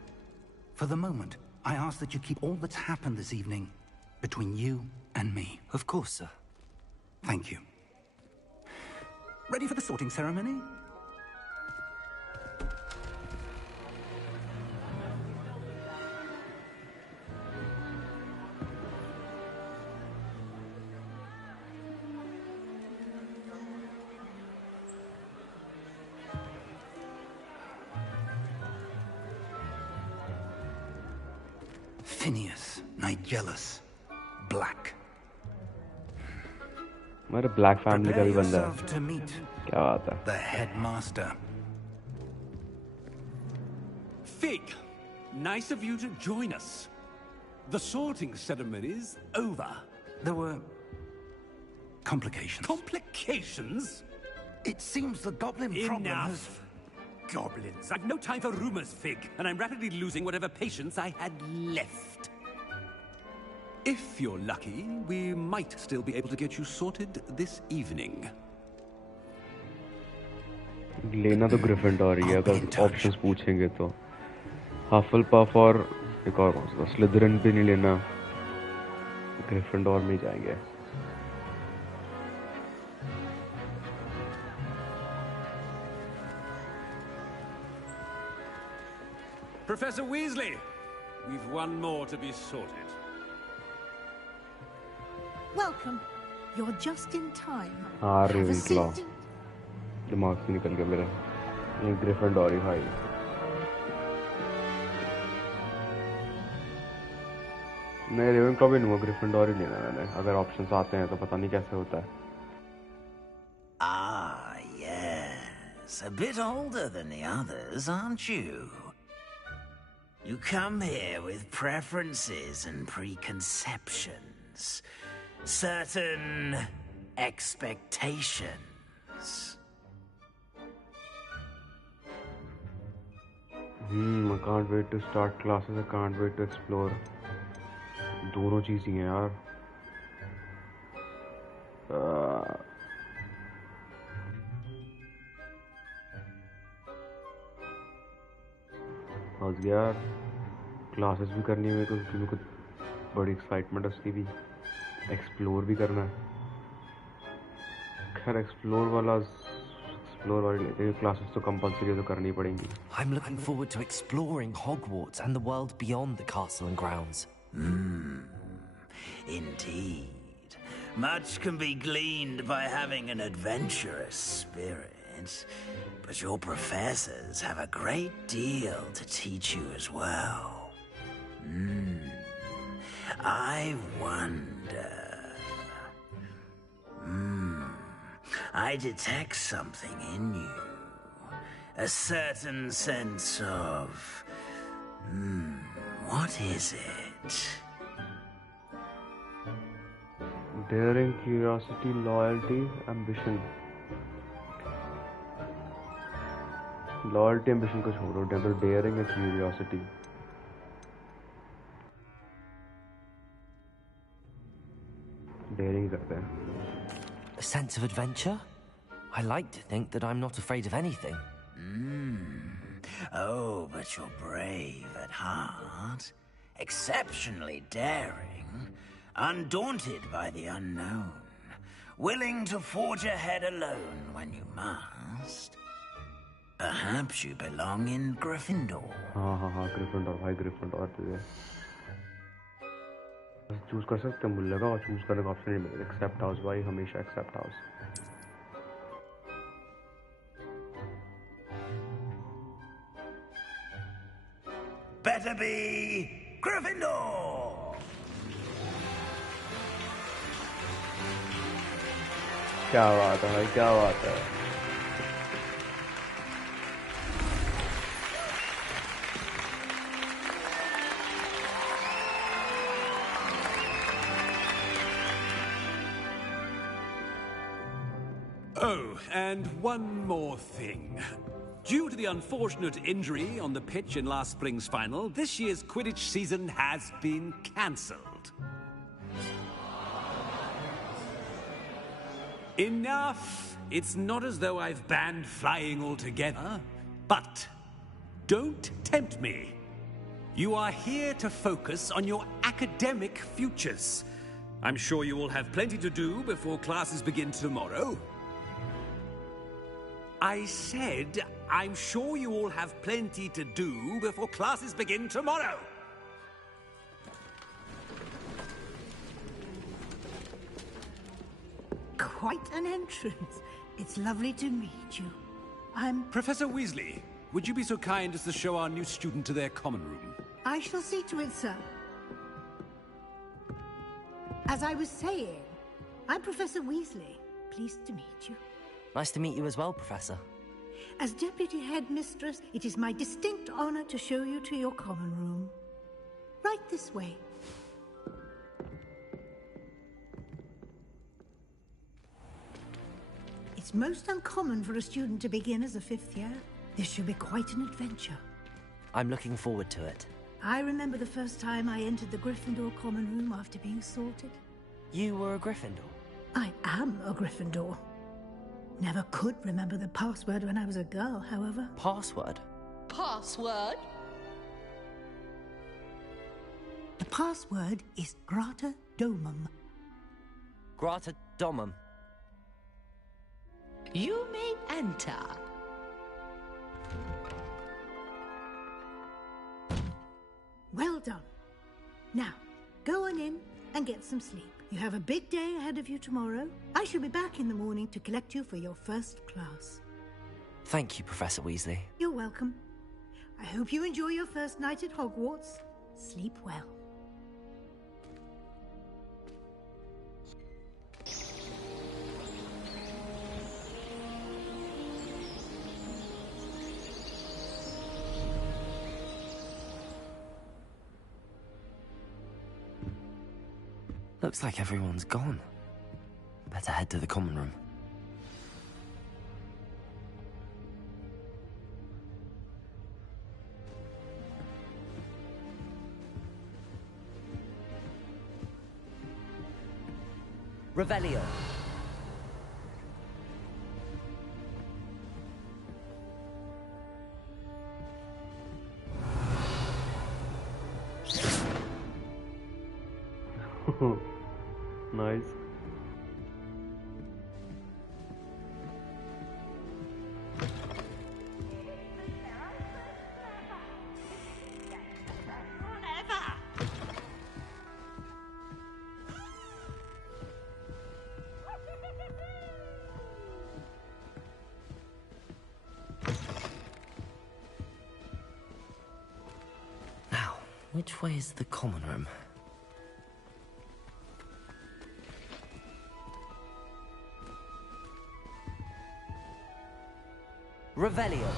For the moment, I ask that you keep all that's happened this evening between you and me. Of course, sir. Thank you. Ready for the sorting ceremony? Phineas, Nigellus, Black. हमारे black family का भी बंदा है. Yourself to meet क्या बात है? the headmaster. Fig, nice of you to join us. The sorting ceremony's over. There were complications. Complications? It seems the goblin problem has... Enough. Goblins. I've no time for rumors, Fig, and I'm rapidly losing whatever patience I had left. If you're lucky, we might still be able to get you sorted this evening. लेना तो Gryffindor ही है अगर options पूछेंगे तो. हफलपफ और एक और कौन सा, स्लिदरिन भी नहीं लेना, ग्रिफिंडोर में ही जाएंगे. Professor Weasley, we've one more to be sorted. Welcome. You're just in time. हाँ, Have a रेवेनक्लॉ. seat. दिमाग से निकल गया मेरा. ये ग्रिफिंडोर ही भाई. नहीं, रेवेनक्लॉ भी नहीं, ग्रिफिंडोर ही लेना मैंने. अगर ऑप्शंस आते हैं तो पता नहीं कैसे होता है. Ah, yes. A bit older than the others, aren't you? You come here with preferences and preconceptions. Certain expectations. I can't wait to start classes. I can't wait to explore. दोनों चीज़ ही हैं यार. फंस गया. क्लासेस भी करनी है मेरे को, क्योंकि मेरे को बड़ी एक्साइटमेंट है उसकी भी. एक्सप्लोर भी करना है. खैर एक्सप्लोर वाली लेते हैं. क्लासेस तो कंपलसरी तो करनी पड़ेंगी. I'm looking forward to exploring Hogwarts and the world beyond the castle and grounds. Indeed. Much can be gleaned by having an adventurous spirit. But your professors have a great deal to teach you as well. I wonder... I detect something in you. A certain sense of... what is it? Daring, curiosity, loyalty, ambition. Loyalty, ambition को छोड़ो. Double daring and curiosity. Daring करते हैं. A sense of adventure? I like to think that I'm not afraid of anything. Oh, but you're brave at heart. Exceptionally daring. Undaunted by the unknown. Willing to forge ahead alone when you must. Perhaps you belong in Gryffindor. हाँ, Gryffindor भाई, Gryffindor तुझे choose कर सकते हैं. मुझे लगा और choose करने का ऑप्शन नहीं मिलेगा. एक्सेप्ट हाउस भाई, हमेशा accept house. Better be Gryffindor. क्या बात है भाई, क्या बात है. Oh, and one more thing. Due to the unfortunate injury on the pitch in last spring's final, this year's Quidditch season has been cancelled. Enough! It's not as though I've banned flying altogether, but don't tempt me. You are here to focus on your academic futures. I'm sure you will have plenty to do before classes begin tomorrow. I said, I'm sure you all have plenty to do before classes begin tomorrow. Quite an entrance. It's lovely to meet you. I'm... Professor Weasley, would you be so kind as to show our new student to their common room? I shall see to it, sir. As I was saying, I'm Professor Weasley. Pleased to meet you. Nice to meet you as well, Professor. As Deputy Headmistress, it is my distinct honor to show you to your common room. Right this way. It's most uncommon for a student to begin as a fifth year. This should be quite an adventure. I'm looking forward to it. I remember the first time I entered the Gryffindor common room after being sorted. You were a Gryffindor? I am a Gryffindor. Never could remember the password when I was a girl, however. Password? Password? The password is Grata Domum. Grata Domum. You may enter. Well done. Now, go on in and get some sleep. You have a big day ahead of you tomorrow. I shall be back in the morning to collect you for your first class. Thank you, Professor Weasley. You're welcome. I hope you enjoy your first night at Hogwarts. Sleep well. Looks like everyone's gone. Better head to the common room. Revelio. Nice. Now, which way is the common room? Revelio.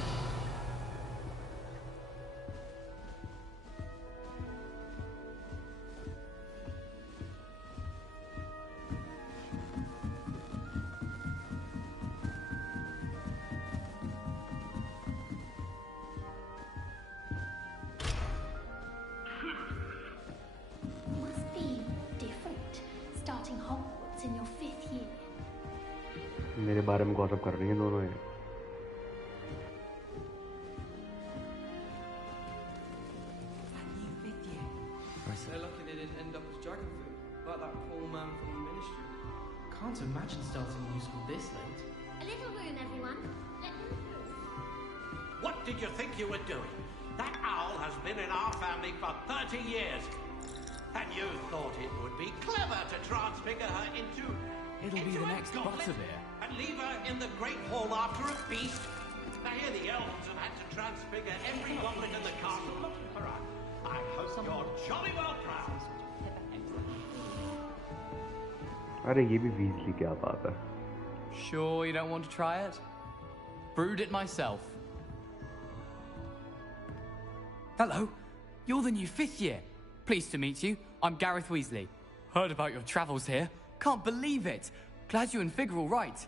Must be different, starting Hogwarts in your 5th year. मेरे बारे में gossip कर रही हैं दोनों ये. They're lucky they didn't end up as dragon food, like that poor man from the ministry. Can't imagine starting new school this late. A little room, everyone. Let them through. What did you think you were doing? That owl has been in our family for 30 years. And you thought it would be clever to transfigure her into... It'll be the next Butterbeer. And leave her in the Great Hall after a feast. Now here the elves have had to transfigure every goblet in the castle looking for her. I hope you're jolly well proud. अरे ये भी Weasley क्या बात है. Sure you don't want to try it? Brewed it myself. Hello, you're the new 5th year. Pleased to meet you. I'm Gareth Weasley. Heard about your travels here. Can't believe it. Glad you and Fig are all right.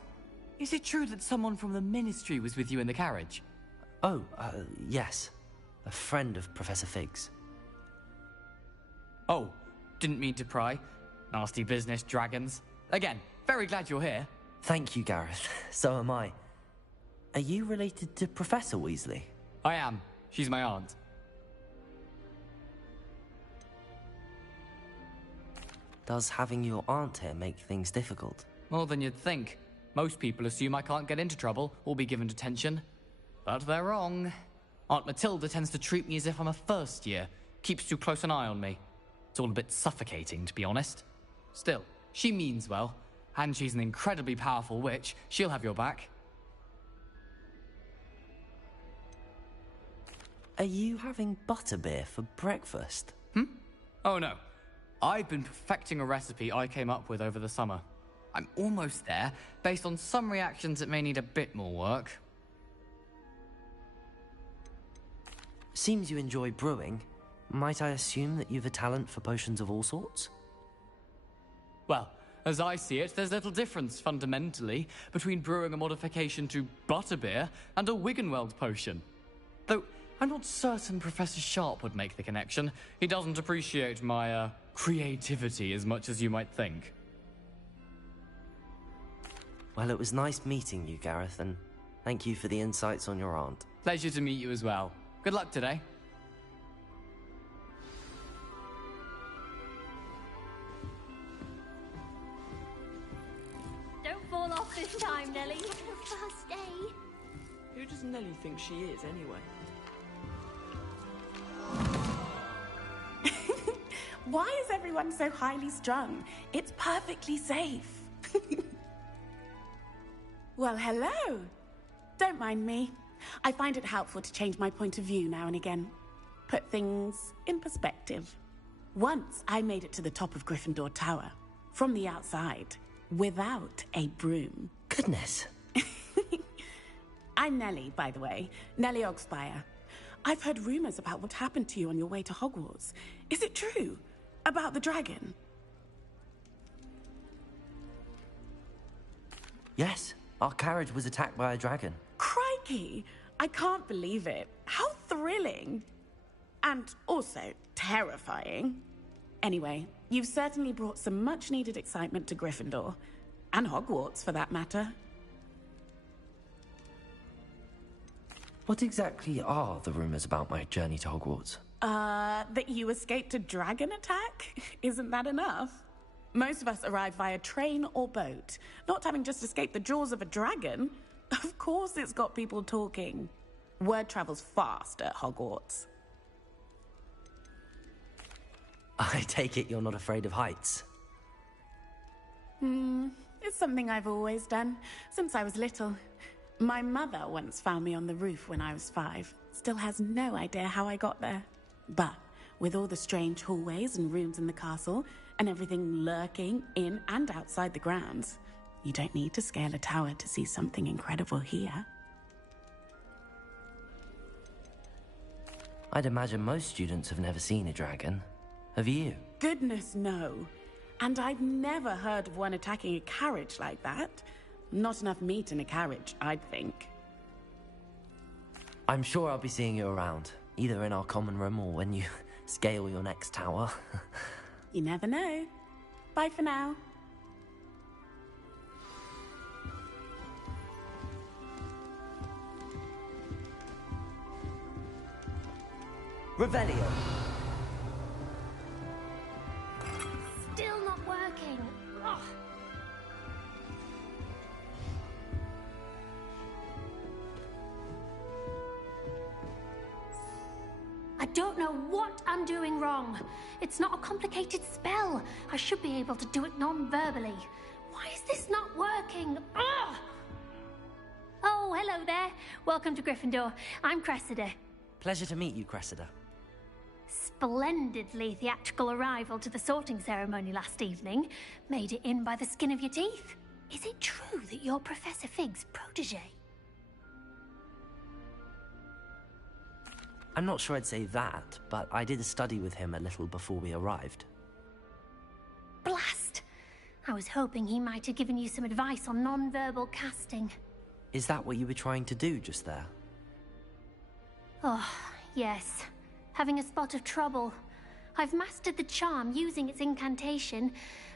Is it true that someone from the Ministry was with you in the carriage? Oh, yes. A friend of Professor Fig's. Oh, didn't mean to pry. Nasty business, dragons. Again, very glad you're here. Thank you, Gareth. So am I. Are you related to Professor Weasley? I am. She's my aunt. Does having your aunt here make things difficult? More than you'd think. Most people assume I can't get into trouble or be given detention. But they're wrong. Aunt Matilda tends to treat me as if I'm a first year. Keeps too close an eye on me. It's all a bit suffocating, to be honest. Still, she means well. And she's an incredibly powerful witch. She'll have your back. Are you having butterbeer for breakfast? Oh no. I've been perfecting a recipe I came up with over the summer. I'm almost there, based on some reactions that may need a bit more work. Seems you enjoy brewing. Might I assume that you've a talent for potions of all sorts? Well, as I see it, there's little difference, fundamentally, between brewing a modification to butterbeer and a Wiggenweld potion. Though, I'm not certain Professor Sharp would make the connection. He doesn't appreciate my, creativity as much as you might think. Well, it was nice meeting you, Gareth, and thank you for the insights on your aunt. Pleasure to meet you as well. Good luck today. Don't fall off this time, Nellie. It's her first day. Who does Nellie think she is, anyway? Why is everyone so highly strung? It's perfectly safe. Well, hello. Don't mind me. I find it helpful to change my point of view now and again. Put things in perspective. Once I made it to the top of Gryffindor Tower, from the outside, without a broom. Goodness. I'm Nellie, by the way. Nellie Ogspire. I've heard rumors about what happened to you on your way to Hogwarts. Is it true? About the dragon? Yes, our carriage was attacked by a dragon. Crikey! I can't believe it. How thrilling! And also terrifying. Anyway, you've certainly brought some much-needed excitement to Gryffindor. And Hogwarts, for that matter. What exactly are the rumors about my journey to Hogwarts? That you escaped a dragon attack? Isn't that enough? Most of us arrive via train or boat. Not having just escaped the jaws of a dragon. Of course it's got people talking. Word travels fast at Hogwarts. I take it you're not afraid of heights. It's something I've always done, since I was little. My mother once found me on the roof when I was 5. Still has no idea how I got there. But with all the strange hallways and rooms in the castle, and everything lurking in and outside the grounds, you don't need to scale a tower to see something incredible here. I'd imagine most students have never seen a dragon. Have you? Goodness, no. And I've never heard of one attacking a carriage like that. Not enough meat in a carriage, I'd think. I'm sure I'll be seeing you around, either in our common room or when you scale your next tower. You never know. Bye for now. Revelio. Still not working. Ugh. I don't know what I'm doing wrong. It's not a complicated spell. I should be able to do it non-verbally. Why is this not working? Ugh! Oh, hello there. Welcome to Gryffindor. I'm Cressida. Pleasure to meet you, Cressida. Splendidly theatrical arrival to the sorting ceremony last evening. Made it in by the skin of your teeth. Is it true that you're Professor Fig's protege? I'm not sure I'd say that, but I did study with him a little before we arrived. Blast! I was hoping he might have given you some advice on non-verbal casting. Is that what you were trying to do just there? Oh, yes. Having a spot of trouble. I've mastered the charm using its incantation,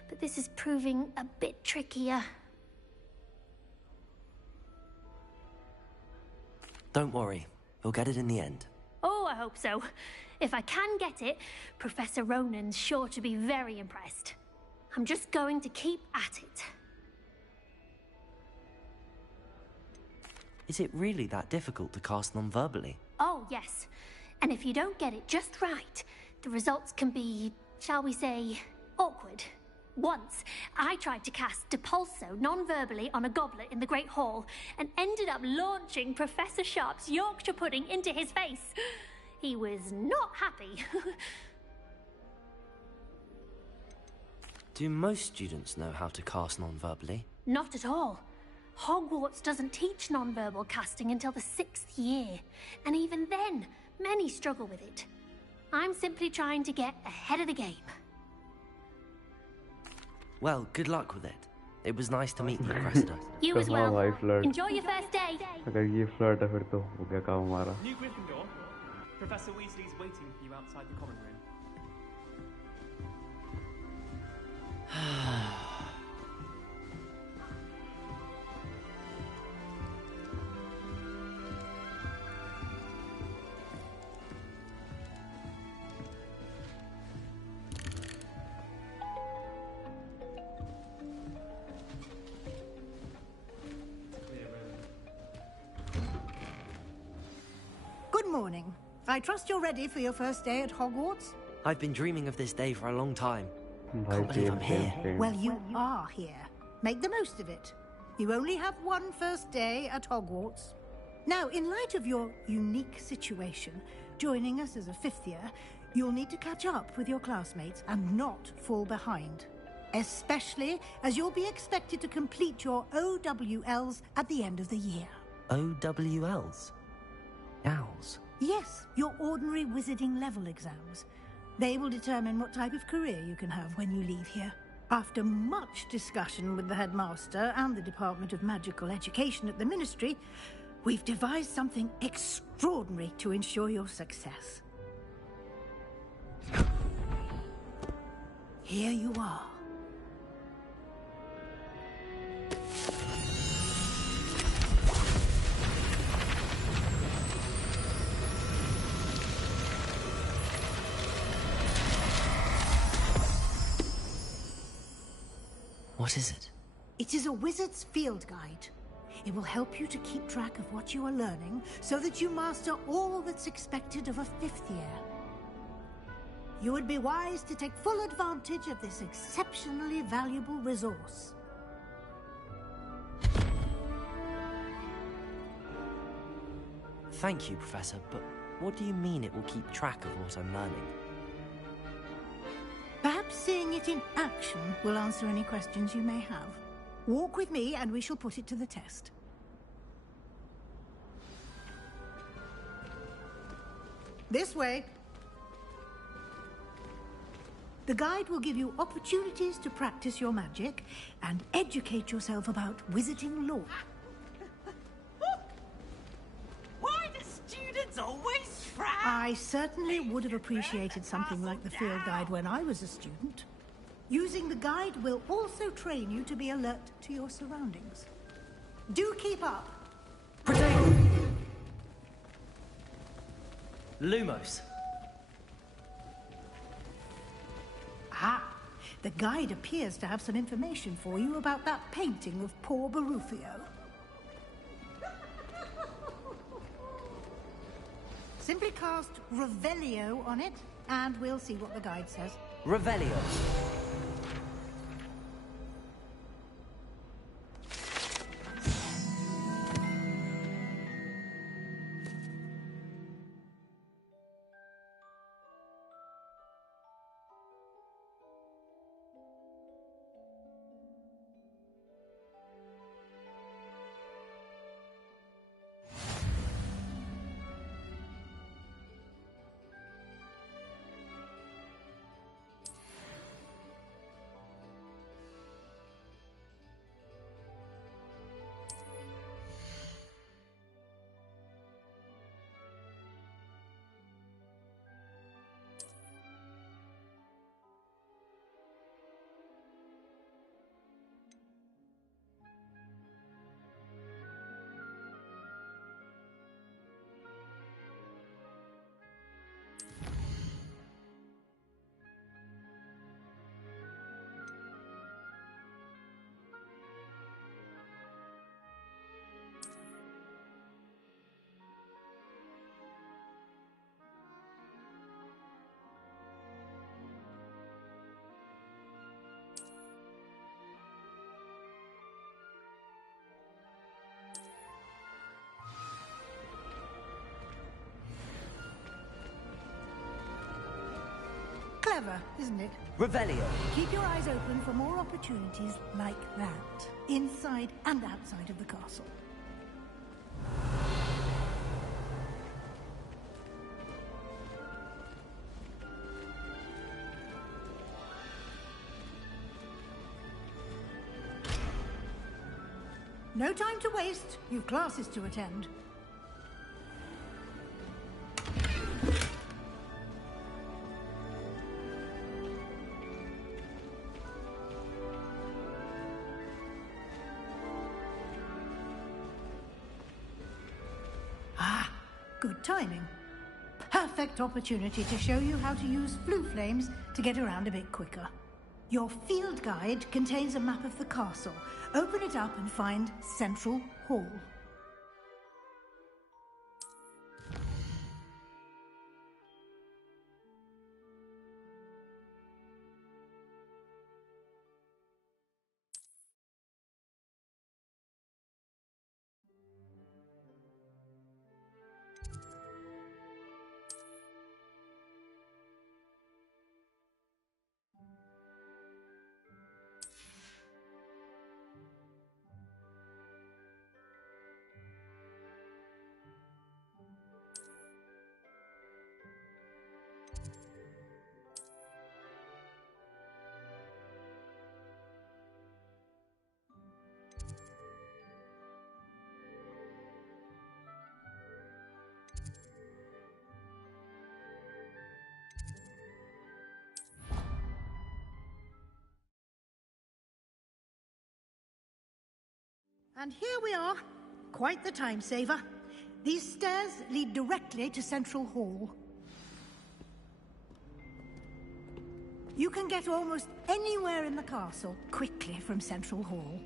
but this is proving a bit trickier. Don't worry, we'll get it in the end. Oh, I hope so. If I can get it, Professor Ronan's sure to be very impressed. I'm just going to keep at it. Is it really that difficult to cast non-verbally? Oh, yes. And if you don't get it just right, the results can be, shall we say, awkward. Once, I tried to cast Depulso non-verbally on a goblet in the Great Hall and ended up launching Professor Sharp's Yorkshire pudding into his face. He was not happy. Do most students know how to cast non-verbally? Not at all. Hogwarts doesn't teach non-verbal casting until the 6th year, and even then, many struggle with it. I'm simply trying to get ahead of the game. Well, good luck with it. It was nice to meet you, Cresta. You as हाँ well. भाई flirt Enjoy your first day. अगर ये flirt है फिर तो हो गया काम हमारा New Gryffindor. Professor Weasley's waiting for you outside the common room. Good morning. I trust you're ready for your first day at Hogwarts? I've been dreaming of this day for a long time. भाई Can't believe I'm here. Well, you are here. Make the most of it. You only have one first day at Hogwarts. Now, in light of your unique situation, joining us as a fifth year, you'll need to catch up with your classmates and not fall behind. Especially as you'll be expected to complete your OWLs at the end of the year. OWLs? Owls? Yes, your ordinary wizarding level exams. They will determine what type of career you can have when you leave here. After much discussion with the headmaster and the Department of Magical Education at the Ministry, we've devised something extraordinary to ensure your success. Here you are. What is it? It is a wizard's field guide. It will help you to keep track of what you are learning so that you master all that's expected of a fifth year. You would be wise to take full advantage of this exceptionally valuable resource. Thank you, Professor, but what do you mean it will keep track of what I'm learning? Perhaps seeing it in action will answer any questions you may have. Walk with me and we shall put it to the test. This way. The guide will give you opportunities to practice your magic and educate yourself about wizarding lore. Why do students always frown? I certainly would have appreciated something like the field guide when I was a student. Using the guide will also train you to be alert to your surroundings. Do keep up. Lumos. Ah, the guide appears to have some information for you about that painting of poor Barufio. Simply cast Revelio on it, and we'll see what the guide says. Revelio. Clever, isn't it? Revelio. Keep your eyes open for more opportunities like that, inside and outside of the castle. No time to waste. You've classes to attend. Ah, good timing. Perfect opportunity to show you how to use flue flames to get around a bit quicker. Your field guide contains a map of the castle. Open it up and find Central Hall. And here we are. Quite the time saver. These stairs lead directly to Central Hall. You can get almost anywhere in the castle quickly from Central Hall.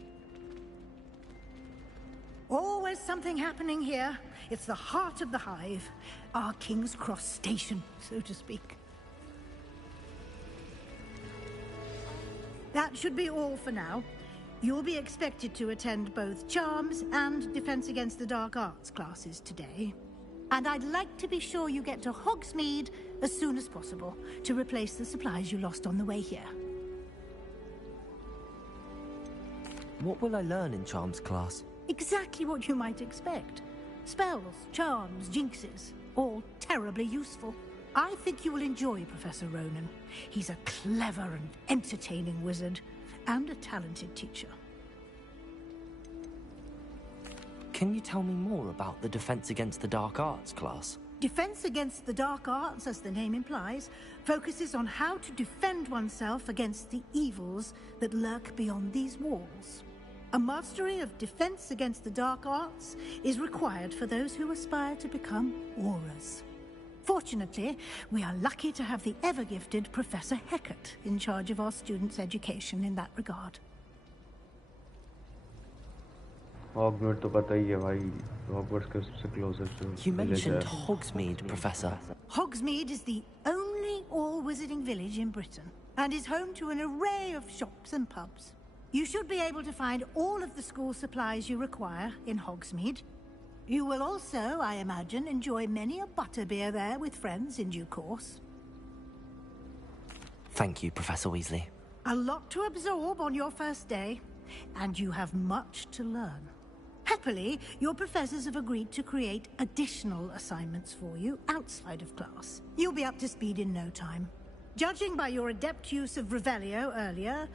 Always something happening here. It's the heart of the hive. Our King's Cross station, so to speak. That should be all for now. You'll be expected to attend both Charms and Defense Against the Dark Arts classes today. And I'd like to be sure you get to Hogsmeade as soon as possible to replace the supplies you lost on the way here. What will I learn in Charms class? Exactly what you might expect. Spells, charms, jinxes, all terribly useful. I think you will enjoy Professor Ronan. He's a clever and entertaining wizard, and a talented teacher. Can you tell me more about the Defense Against the Dark Arts class? Defense Against the Dark Arts, as the name implies, focuses on how to defend oneself against the evils that lurk beyond these walls. A mastery of Defense Against the Dark Arts is required for those who aspire to become Aurors. Fortunately, we are lucky to have the ever-gifted Professor Hecat in charge of our students' education in that regard. Hogwarts तो पता ही है भाई. Hogwarts के सबसे closest. You mentioned Hogsmeade, Professor. Hogsmeade is the only all-wizarding village in Britain and is home to an array of shops and pubs. You should be able to find all of the school supplies you require in Hogsmeade. You will also, I imagine, enjoy many a butterbeer there with friends in due course. Thank you, Professor Weasley. A lot to absorb on your first day, and you have much to learn. Happily, your professors have agreed to create additional assignments for you outside of class. You'll be up to speed in no time. Judging by your adept use of Revelio earlier,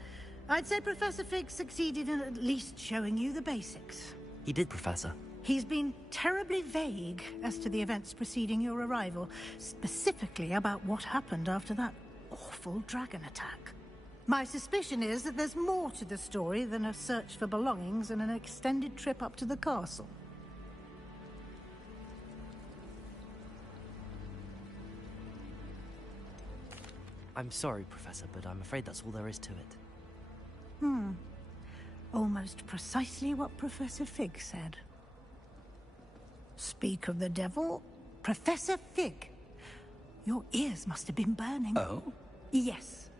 I'd say Professor Fig succeeded in at least showing you the basics. He did, Professor. He's been terribly vague as to the events preceding your arrival, specifically about what happened after that awful dragon attack. My suspicion is that there's more to the story than a search for belongings and an extended trip up to the castle. I'm sorry, Professor, but I'm afraid that's all there is to it. Almost precisely what Professor Fig said. Speak of the devil, Professor Fig. Your ears must have been burning. Oh? Yes.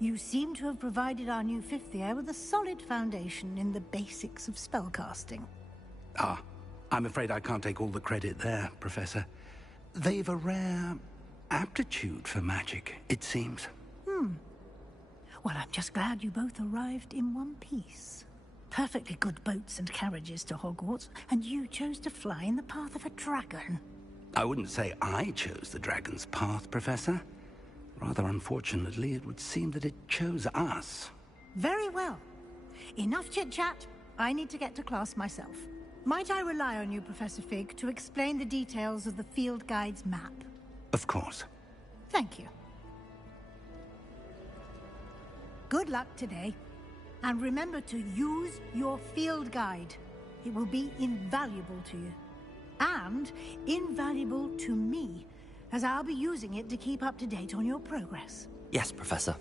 You seem to have provided our new fifth year with a solid foundation in the basics of spellcasting. Ah, I'm afraid I can't take all the credit there, Professor. They've a rare aptitude for magic, it seems. Well, I'm just glad you both arrived in one piece. Perfectly good boats and carriages to Hogwarts, and you chose to fly in the path of a dragon. I wouldn't say I chose the dragon's path, Professor. Rather unfortunately, it would seem that it chose us. Very well. Enough chit-chat. I need to get to class myself. Might I rely on you, Professor Fig, to explain the details of the field guide's map? Of course. Thank you. Good luck today. And remember to use your field guide. It will be invaluable to you. And invaluable to me, as I'll be using it to keep up to date on your progress. Yes, Professor.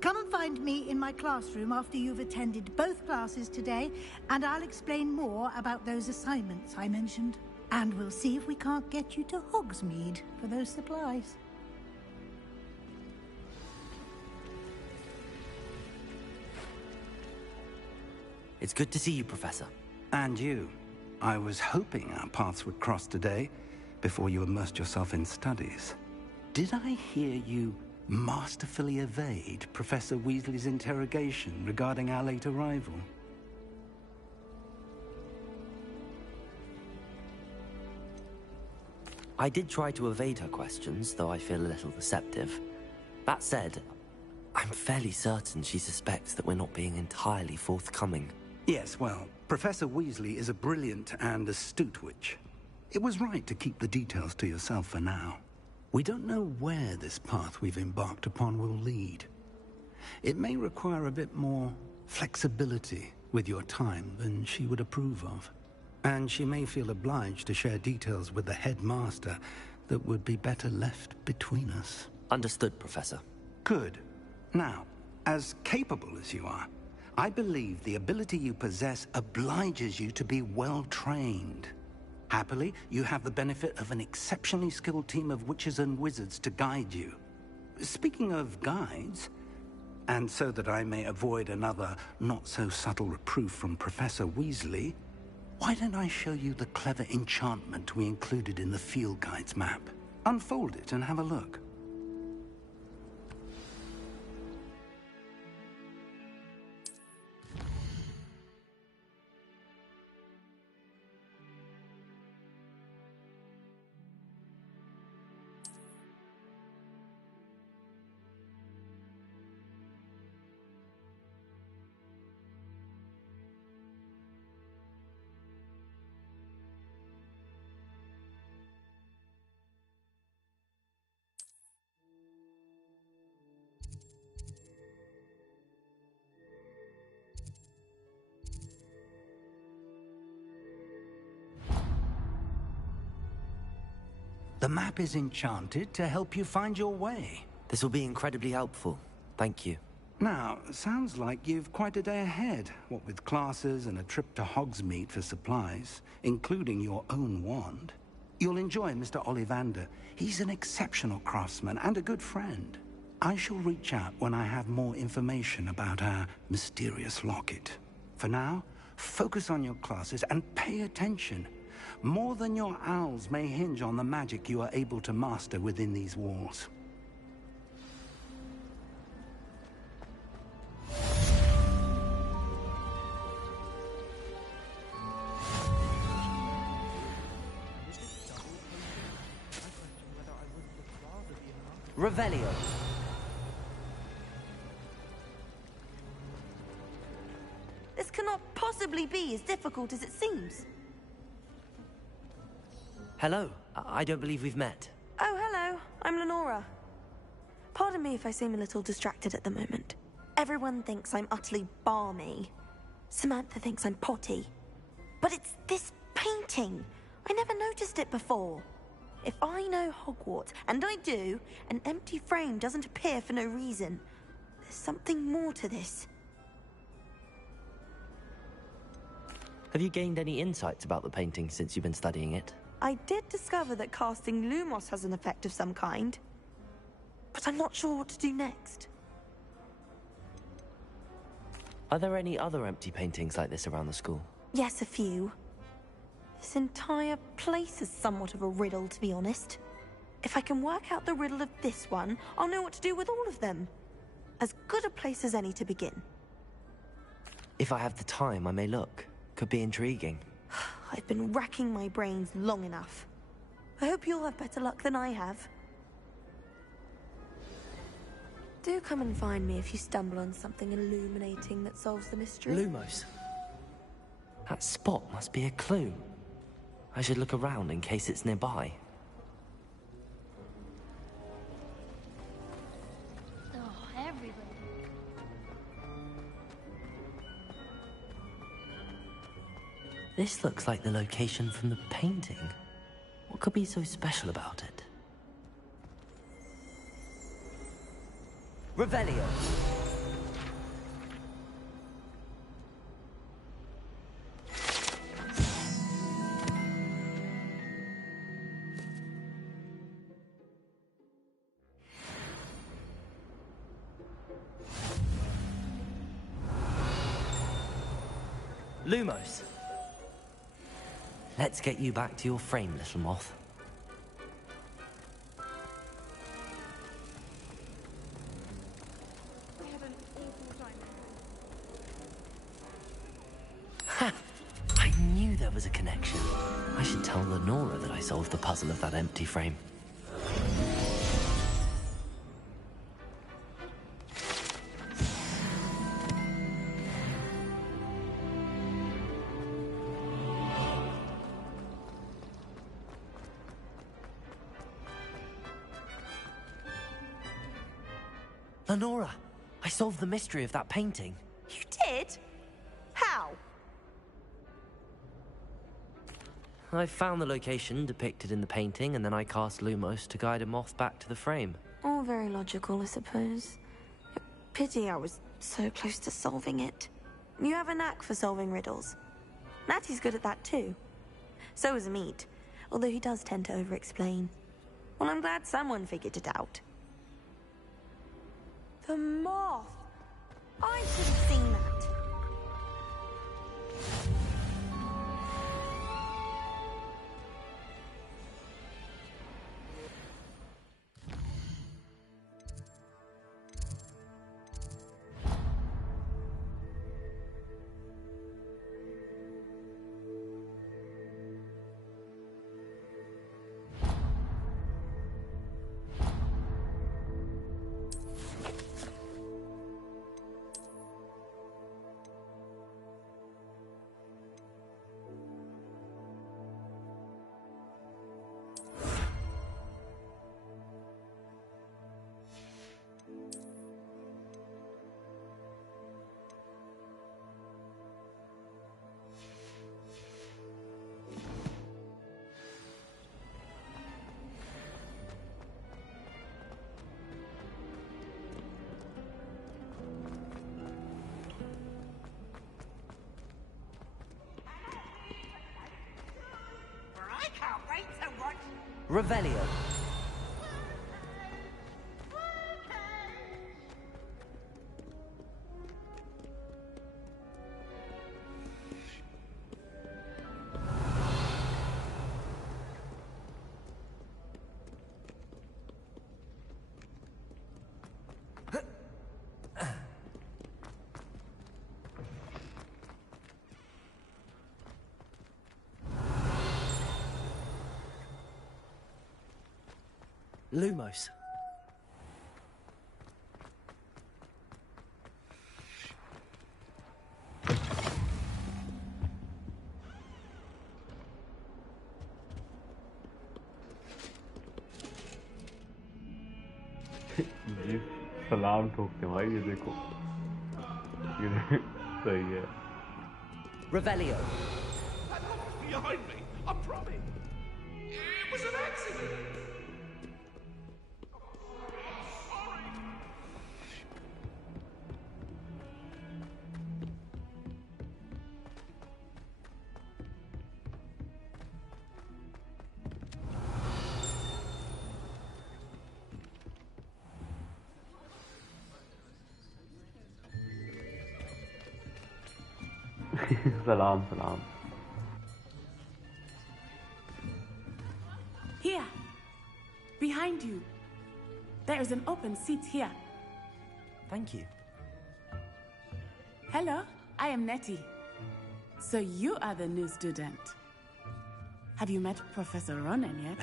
Come and find me in my classroom after you've attended both classes today, and I'll explain more about those assignments I mentioned. And we'll see if we can't get you to Hogsmeade for those supplies. It's good to see you, Professor. And you. I was hoping our paths would cross today, before you immersed yourself in studies. Did I hear you masterfully evade Professor Weasley's interrogation regarding our late arrival? I did try to evade her questions, though I feel a little deceptive. That said, I'm fairly certain she suspects that we're not being entirely forthcoming. Yes, well, Professor Weasley is a brilliant and astute witch. It was right to keep the details to yourself for now. We don't know where this path we've embarked upon will lead. It may require a bit more flexibility with your time than she would approve of. And she may feel obliged to share details with the headmaster that would be better left between us. Understood, Professor. Good. Now, as capable as you are, I believe the ability you possess obliges you to be well trained. Happily, you have the benefit of an exceptionally skilled team of witches and wizards to guide you. Speaking of guides, and so that I may avoid another not-so-subtle reproof from Professor Weasley, why don't I show you the clever enchantment we included in the field guide's map? Unfold it and have a look. The map is enchanted to help you find your way. This will be incredibly helpful. Thank you. Now, sounds like you've quite a day ahead, what with classes and a trip to Hogsmeade for supplies, including your own wand. You'll enjoy Mr. Ollivander. He's an exceptional craftsman and a good friend. I shall reach out when I have more information about our mysterious locket. For now, focus on your classes and pay attention. More than your owls may hinge on the magic you are able to master within these walls. Revelio. This cannot possibly be as difficult as it seems. Hello. I don't believe we've met. Oh, hello. I'm Lenora. Pardon me if I seem a little distracted at the moment. Everyone thinks I'm utterly balmy. Samantha thinks I'm potty. But it's this painting. I never noticed it before. If I know Hogwarts, and I do, an empty frame doesn't appear for no reason. There's something more to this. Have you gained any insights about the painting since you've been studying it? I did discover that casting Lumos has an effect of some kind. But I'm not sure what to do next. Are there any other empty paintings like this around the school? Yes, a few. This entire place is somewhat of a riddle, to be honest. If I can work out the riddle of this one, I'll know what to do with all of them. As good a place as any to begin. If I have the time, I may look. Could be intriguing. I've been racking my brains long enough. I hope you'll have better luck than I have. Do come and find me if you stumble on something illuminating that solves the mystery. Lumos. That spot must be a clue. I should look around in case it's nearby. Oh, everybody. This looks like the location from the painting. What could be so special about it? Revelio. Lumos. Let's get you back to your frame, little moth. Ha! I knew there was a connection. I should tell Lenora that I solved the puzzle of that empty frame. Lenora, I solved the mystery of that painting. You did? How? I found the location depicted in the painting, and then I cast Lumos to guide a moth back to the frame. All very logical, I suppose. Pity I was so close to solving it. You have a knack for solving riddles. Natty's good at that too. So is Meat, although he does tend to over-explain. Well, I'm glad someone figured it out. The moth! I should have seen that. Revelio. Lumos. जी सलाम ठोकते भाई ये देखो ये सही है Revelio. That was behind me, I promise. It was an accident. सलाम सलाम Here, behind you. There is an open seat here. Thank you. Hello, I am Nettie. So you are the new student. Have you met Professor Ronan yet?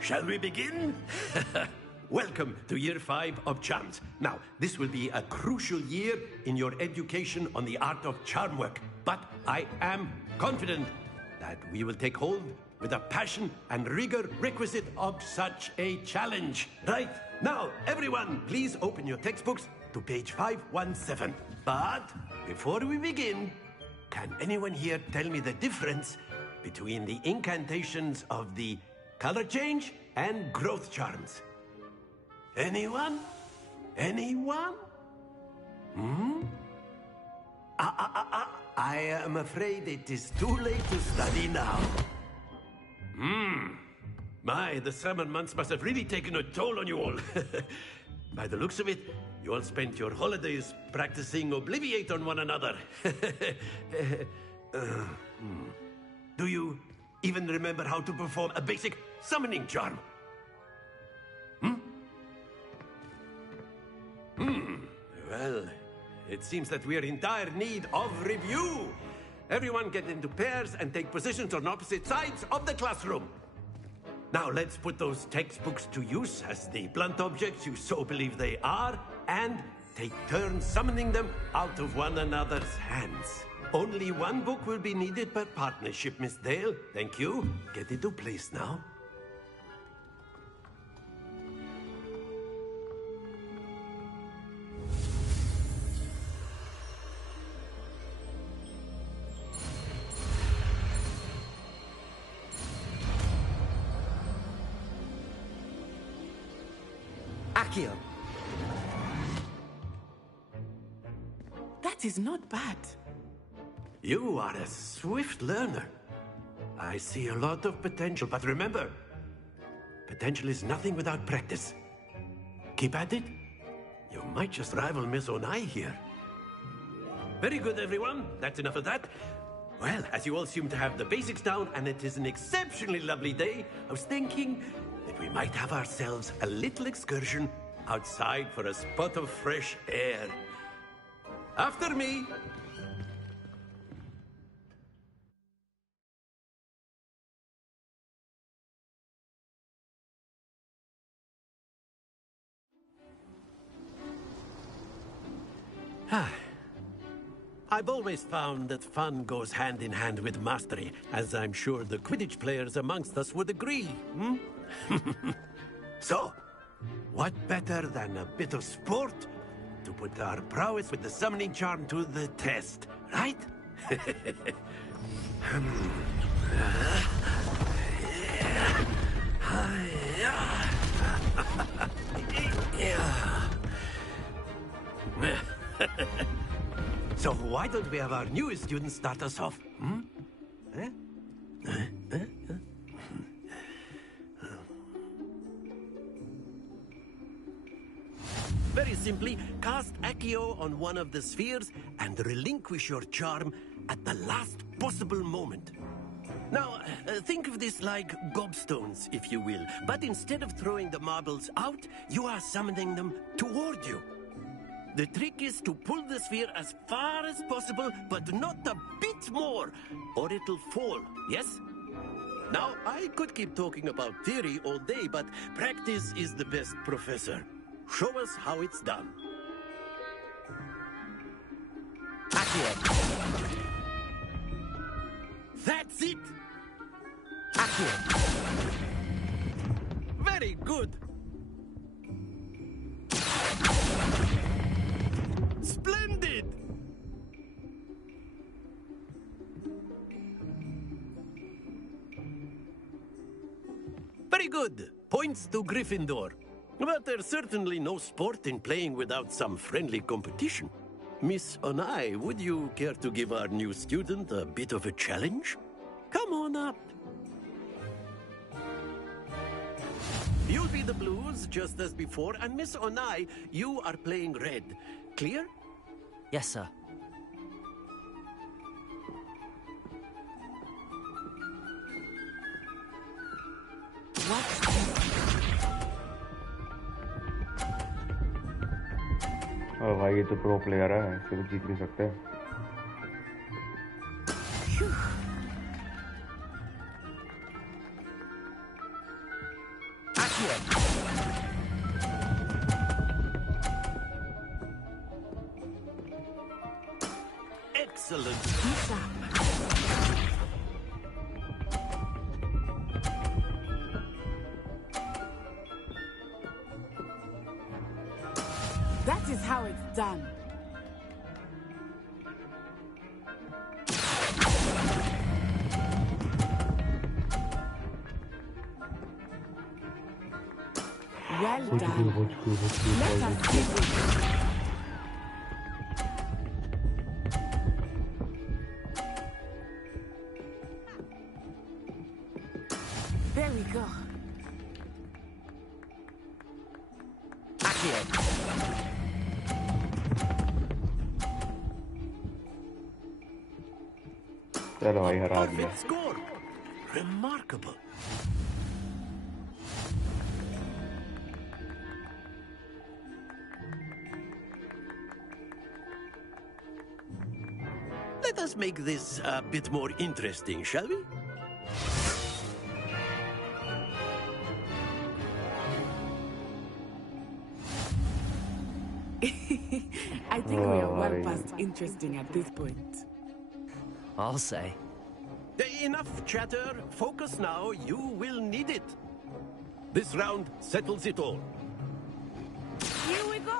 Shall we begin? Welcome to Year 5 of Charms. Now, this will be a crucial year in your education on the art of charm work. But I am confident that we will take hold with the passion and rigor requisite of such a challenge. Right, now, everyone, please open your textbooks to page 517. But before we begin, can anyone here tell me the difference between the incantations of the color change and growth charms? Anyone? Anyone? I am afraid it is too late to study now. My, the summer months must have really taken a toll on you all. By the looks of it, you all spent your holidays practicing Obliviate on one another. Do you even remember how to perform a basic summoning charm? Well, it seems that we are in dire need of review. Everyone get into pairs and take positions on opposite sides of the classroom. Now let's put those textbooks to use as the blunt objects you so believe they are, and take turns summoning them out of one another's hands. Only one book will be needed per partnership, Miss Dale. Thank you. Get into place now. Accio. That is not bad. You are a swift learner. I see a lot of potential, but remember, potential is nothing without practice. Keep at it. You might just rival Miss Onai here. Very good, everyone. That's enough of that. Well, as you all seem to have the basics down, and it is an exceptionally lovely day, I was thinking that we might have ourselves a little excursion outside for a spot of fresh air. After me. I've always found that fun goes hand in hand with mastery, as I'm sure the Quidditch players amongst us would agree. So, what better than a bit of sport to put our prowess with the summoning charm to the test, right? So why don't we have our newest student start us off? Very simply, cast Accio on one of the spheres and relinquish your charm at the last possible moment. Now, think of this like gobstones, if you will. But instead of throwing the marbles out, you are summoning them toward you. The trick is to pull the sphere as far as possible, but not a bit more, or it'll fall, yes? Now, I could keep talking about theory all day, but practice is the best professor. Show us how it's done. Accio. That's it! Accio. Very good! Splendid! Very good. Points to Gryffindor. But there's certainly no sport in playing without some friendly competition. Miss Onai, would you care to give our new student a bit of a challenge? Come on up. You'll be the blues, just as before, and Miss Onai, you are playing red. Clear? Yes, sir. और भाई ये तो pro player है, ऐसे तो जीत नहीं सकते. Excellent. That is how it's done. Well done. Let us give it. There we go. चलो भाई हरा दिया. Perfect score. Remarkable. Let us make this a bit more interesting, shall we? I think we are well past interesting at this point. I'll say. Enough chatter. Focus now. You will need it. This round settles it all. Here we go.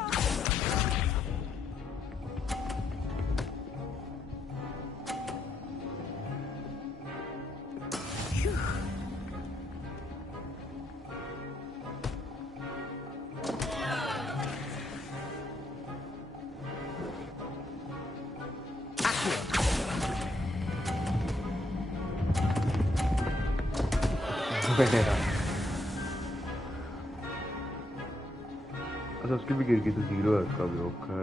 अच्छा उसकी भी गिर गई तो 0 है उसका भी. Okay.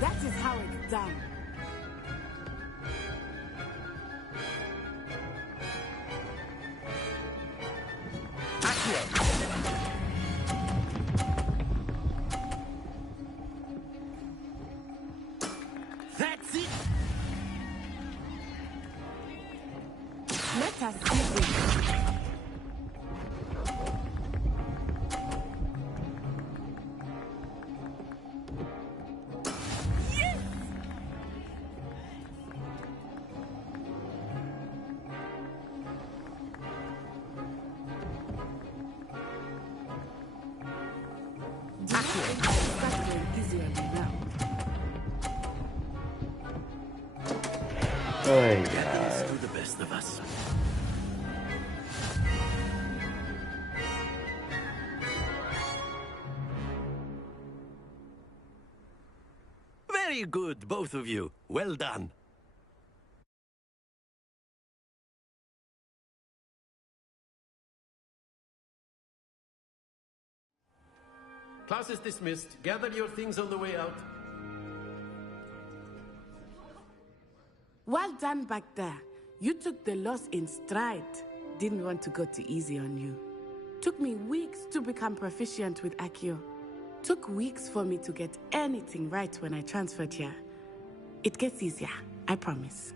That is how it's done. That's it. Let us see this. Happens to the best of us. Very good, both of you. Well done. Class is dismissed. Gather your things on the way out. Well done back there. You took the loss in stride. Didn't want to go too easy on you. Took me weeks to become proficient with Accio. Took weeks for me to get anything right when I transferred here. It gets easier, I promise.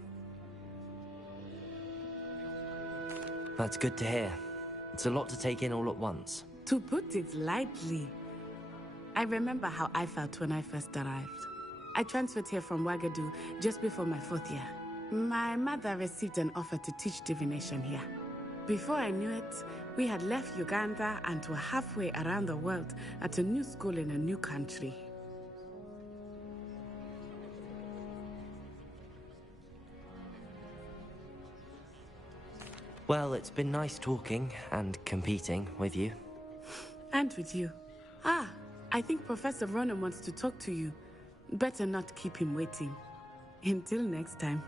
That's good to hear. It's a lot to take in all at once. To put it lightly, I remember how I felt when I first arrived. I transferred here from Wagadu just before my 4th year. My mother received an offer to teach divination here. Before I knew it, we had left Uganda and were halfway around the world at a new school in a new country. Well, it's been nice talking and competing with you. And with you. Ah, I think Professor Ronan wants to talk to you. Better not keep him waiting. Until next time.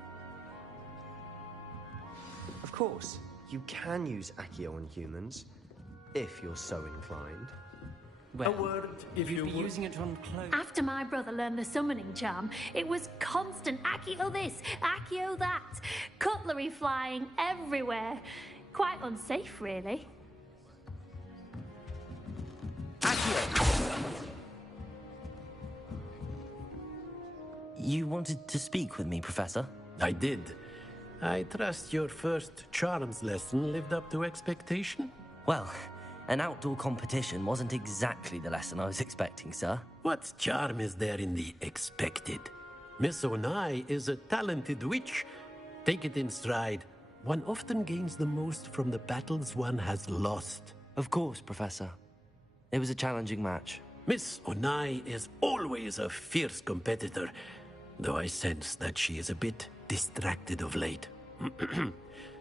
Of course, you can use Accio on humans, if you're so inclined. A word, if you You'd be using it to uncloak. After my brother learned the summoning charm, it was constant Accio this, Accio that. Cutlery flying everywhere. Quite unsafe, really. You wanted to speak with me, Professor? I did. I trust your first charms lesson lived up to expectation? Well, an outdoor competition wasn't exactly the lesson I was expecting, sir. What charm is there in the expected? Miss Onai is a talented witch. Take it in stride. One often gains the most from the battles one has lost. Of course, Professor. It was a challenging match. Miss Onai is always a fierce competitor, though I sense that she is a bit distracted of late.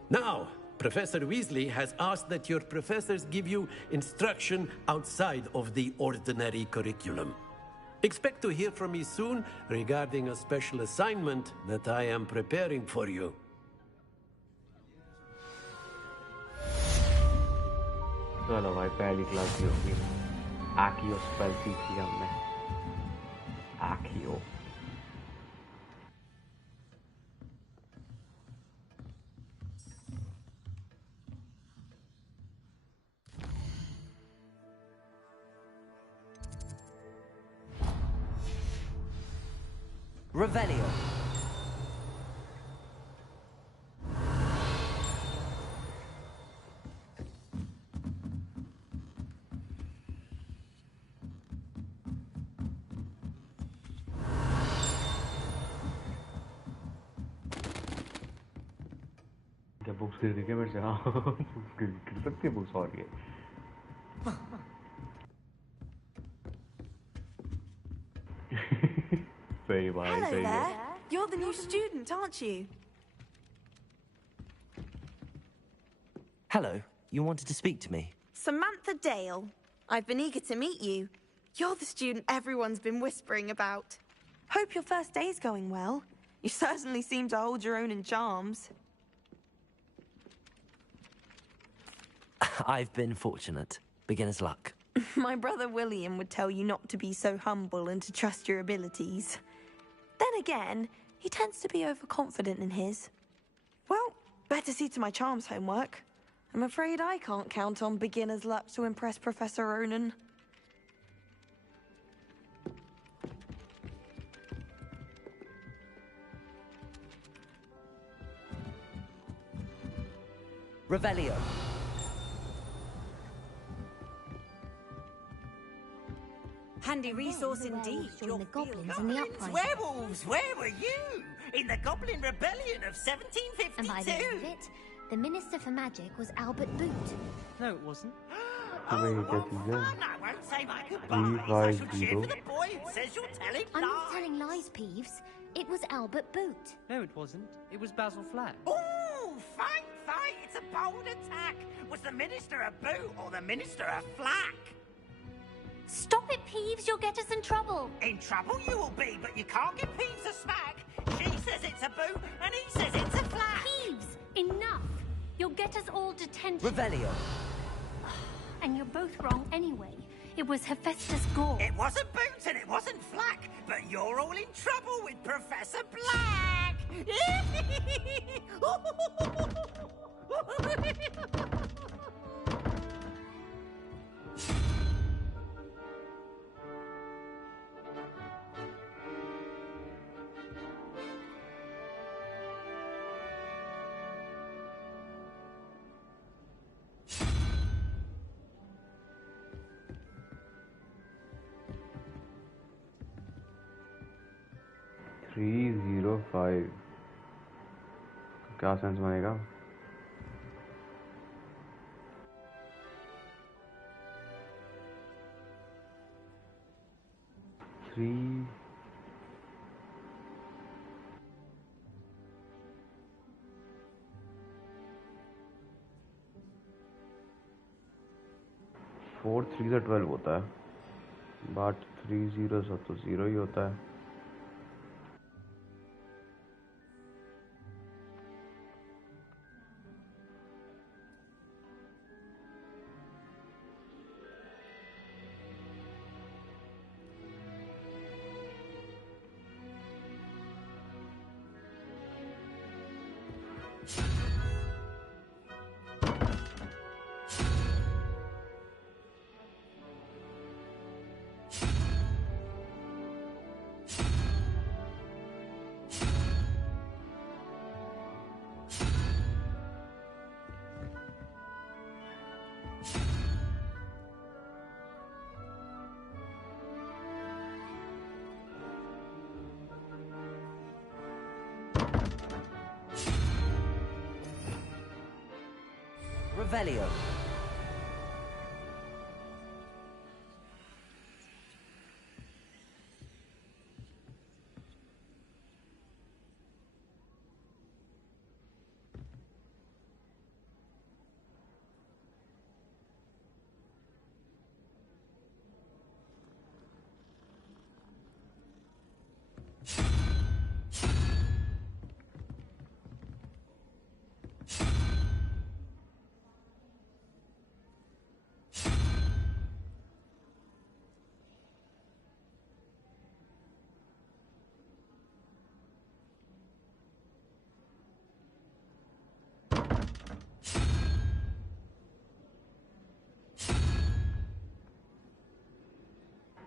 Now, Professor Weasley has asked that your professors give you instruction outside of the ordinary curriculum. Expect to hear from me soon regarding a special assignment that I am preparing for you. चलो भाई पहली class की होगी Akio spell सीखी हमने Akio Revelio. क्या books गिर गई क्या मेरे से हाँ बुक्स गिर सकती है बुक्स और ये सही भाई Hello सही है there. You're the new student, aren't you? Hello, you wanted to speak to me? Samantha Dale. I've been eager to meet you. You're the student everyone's been whispering about. Hope your first day's going well. You certainly seem to hold your own in charms. I've been fortunate. Beginner's luck. My brother William would tell you not to be so humble and to trust your abilities. Then again, he tends to be overconfident in his. Well, better see to my charms homework. I'm afraid I can't count on beginner's luck to impress Professor Ronan. Revelio. Handy resource indeed. Join the goblins in the uprising. Werewolves, where were you? In the Goblin Rebellion of 1752. And by the end of it, the Minister for Magic was Albert Boot. No, it wasn't. तुम्हें ये क्या चीज़ है I won't say my goodbyes. I shall cheer for the boy who says you're telling I'm not lies. telling lies, Peeves. It was Albert Boot. No, it wasn't. It was Basil Flack. Ooh, fight, fight. It's a bold attack. Was the Minister a boot or the Minister a flack? Stop it, Peeves. You'll get us in trouble. In trouble you will be, but you can't give Peeves a smack. She says it's a boot, and he says it's a flack. Peeves, enough. You'll get us all detention. Revelio. And you're both wrong anyway. It was Hephaestus Gore. It wasn't boot and it wasn't flack, but you're all in trouble with Professor Black. $305 क्या sense बनेगा Three. Four three से 12 होता है but 3 zeros तो 0 ही होता है Revelio.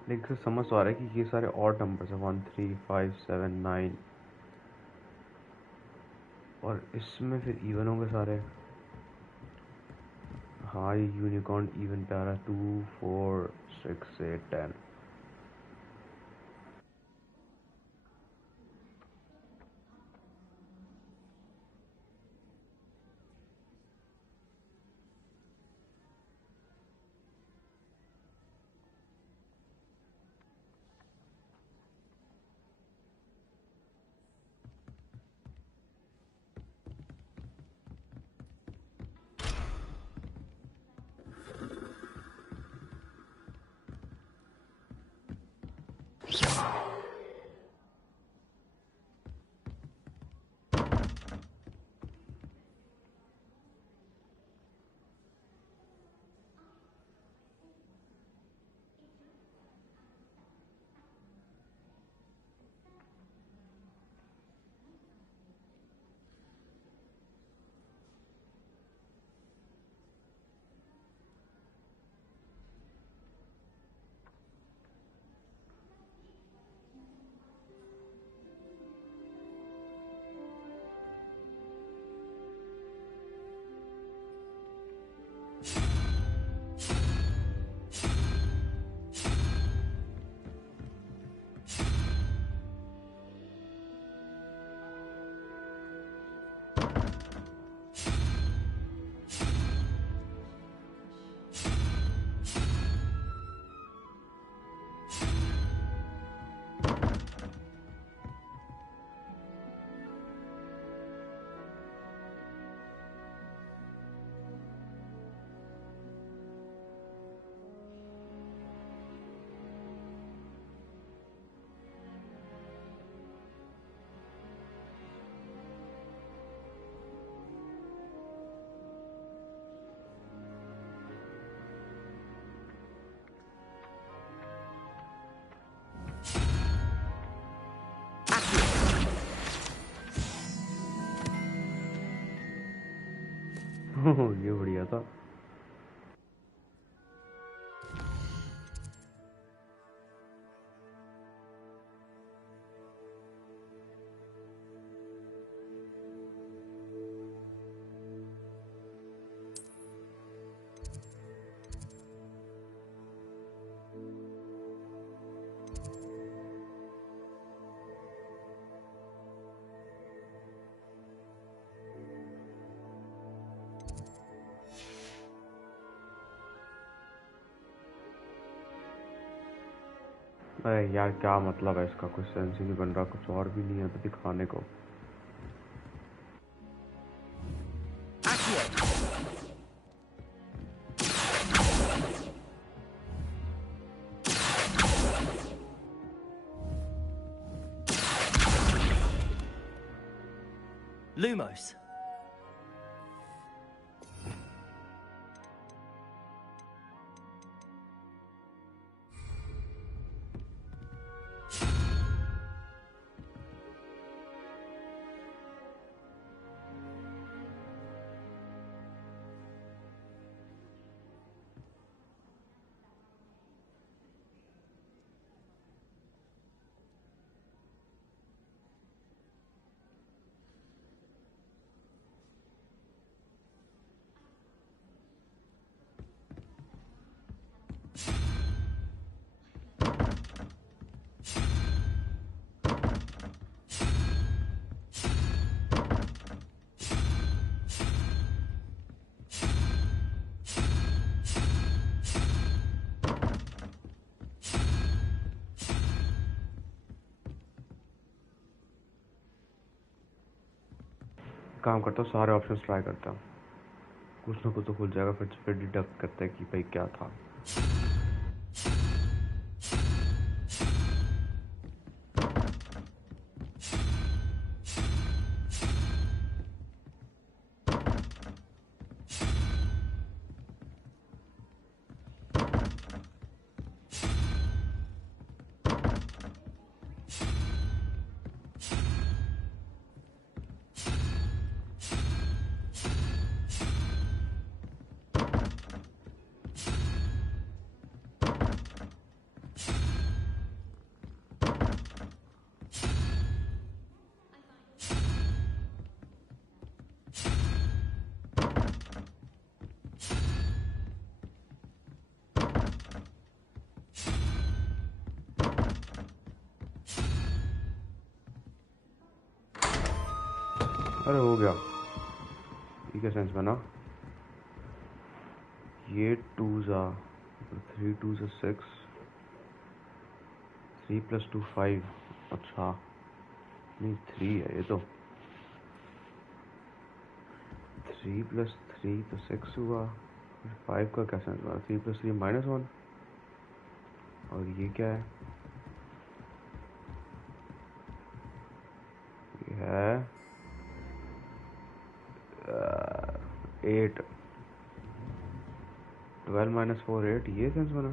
लेकिन से समझ तो आ रहा है कि ये सारे ऑड नंबर्स हैं 1 3 5 7 9 और इसमें फिर इवन होंगे सारे। हाँ ये यूनिकॉर्न इवन पे आ रहा है 2 4 6 8 10। ये बढ़िया था। अरे यार क्या मतलब है इसका, कुछ सेंस ही नहीं बन रहा, कुछ और भी नहीं है तो दिखाने को। Lumos. काम करता हूँ, सारे ऑप्शंस ट्राई करता हूँ, कुछ ना कुछ तो खुल जाएगा, फिर डिडक्ट करते हैं कि भाई क्या था। अरे हो गया, ये क्या सेंस बना? ये 2s 3 2s 6, 3 + 2 5। अच्छा नहीं 3 है ये तो, 3 + 3 तो 6 हुआ, 5 का क्या सेंस बना? 3 + 3 -1। और ये क्या है? ये है 8, 12 - 4 8। ये सेंस बना?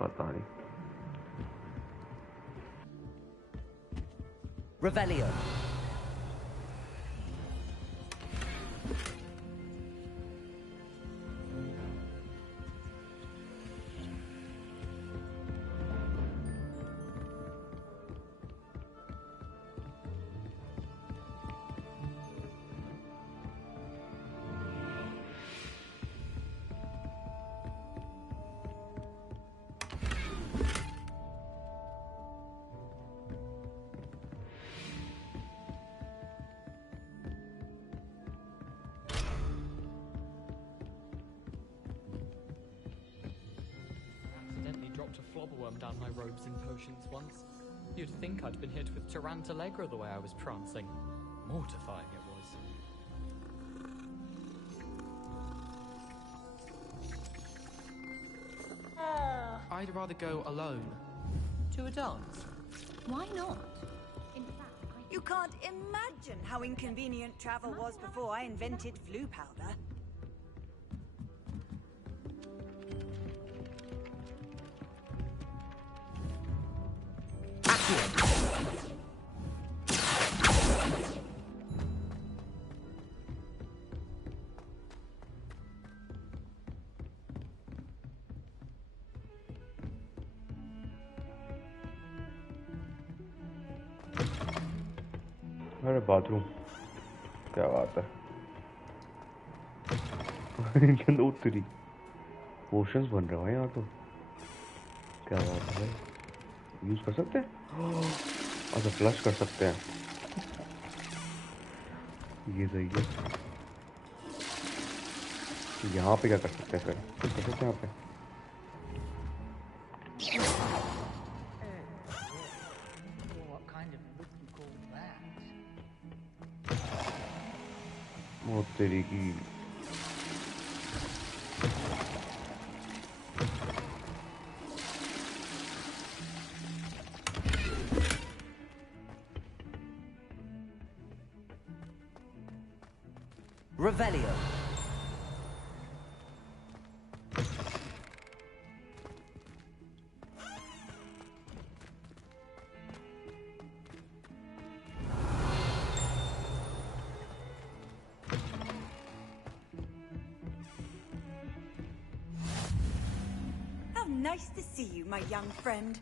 पता नहीं। Revelio. Dropped a flobberworm down my robes and potions once. You'd think I'd been hit with Tarantallegra the way I was prancing. Mortifying it was. I'd rather go alone. To a dance. Why not? You can't imagine how inconvenient travel was before I invented flu powder. अरे bathroom, क्या बात है। इनके अंदर उतरी potions बन रहे हैं यहाँ तो, क्या बात है भाई। यूज कर सकते हैं, अच्छा फ्लश कर सकते हैं, ये सही है। यहाँ पे क्या कर सकते हैं फिर? कुछ कर सकते हैं यहाँ पे? वो तेरी की Revelio. How nice to see you, my young friend.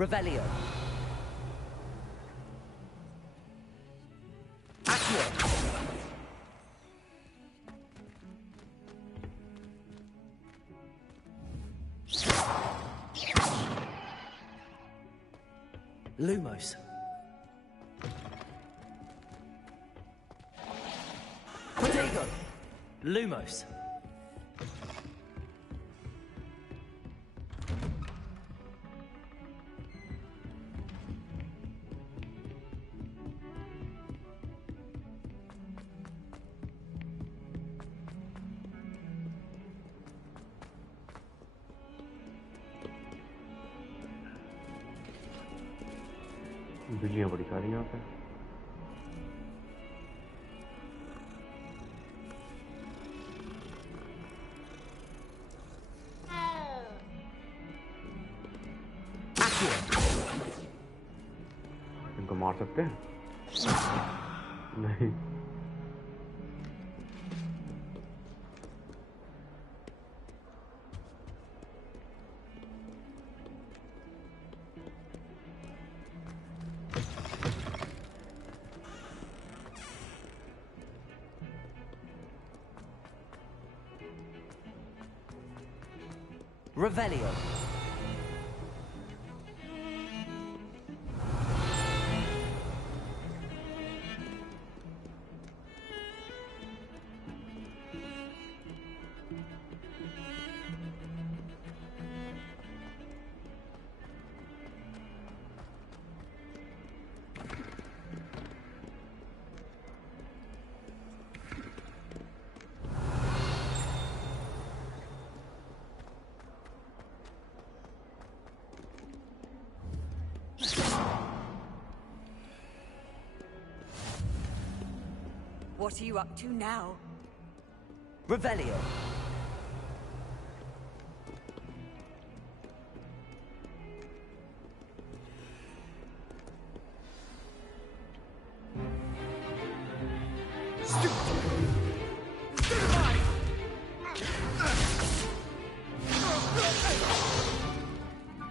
Revelio. Accio. Lumos. Protego. Lumos. बिजलियाँ बड़ी सारी यहाँ पे। इनको मार सकते हैं? नहीं। Revelio. What are you up to now? Revelio.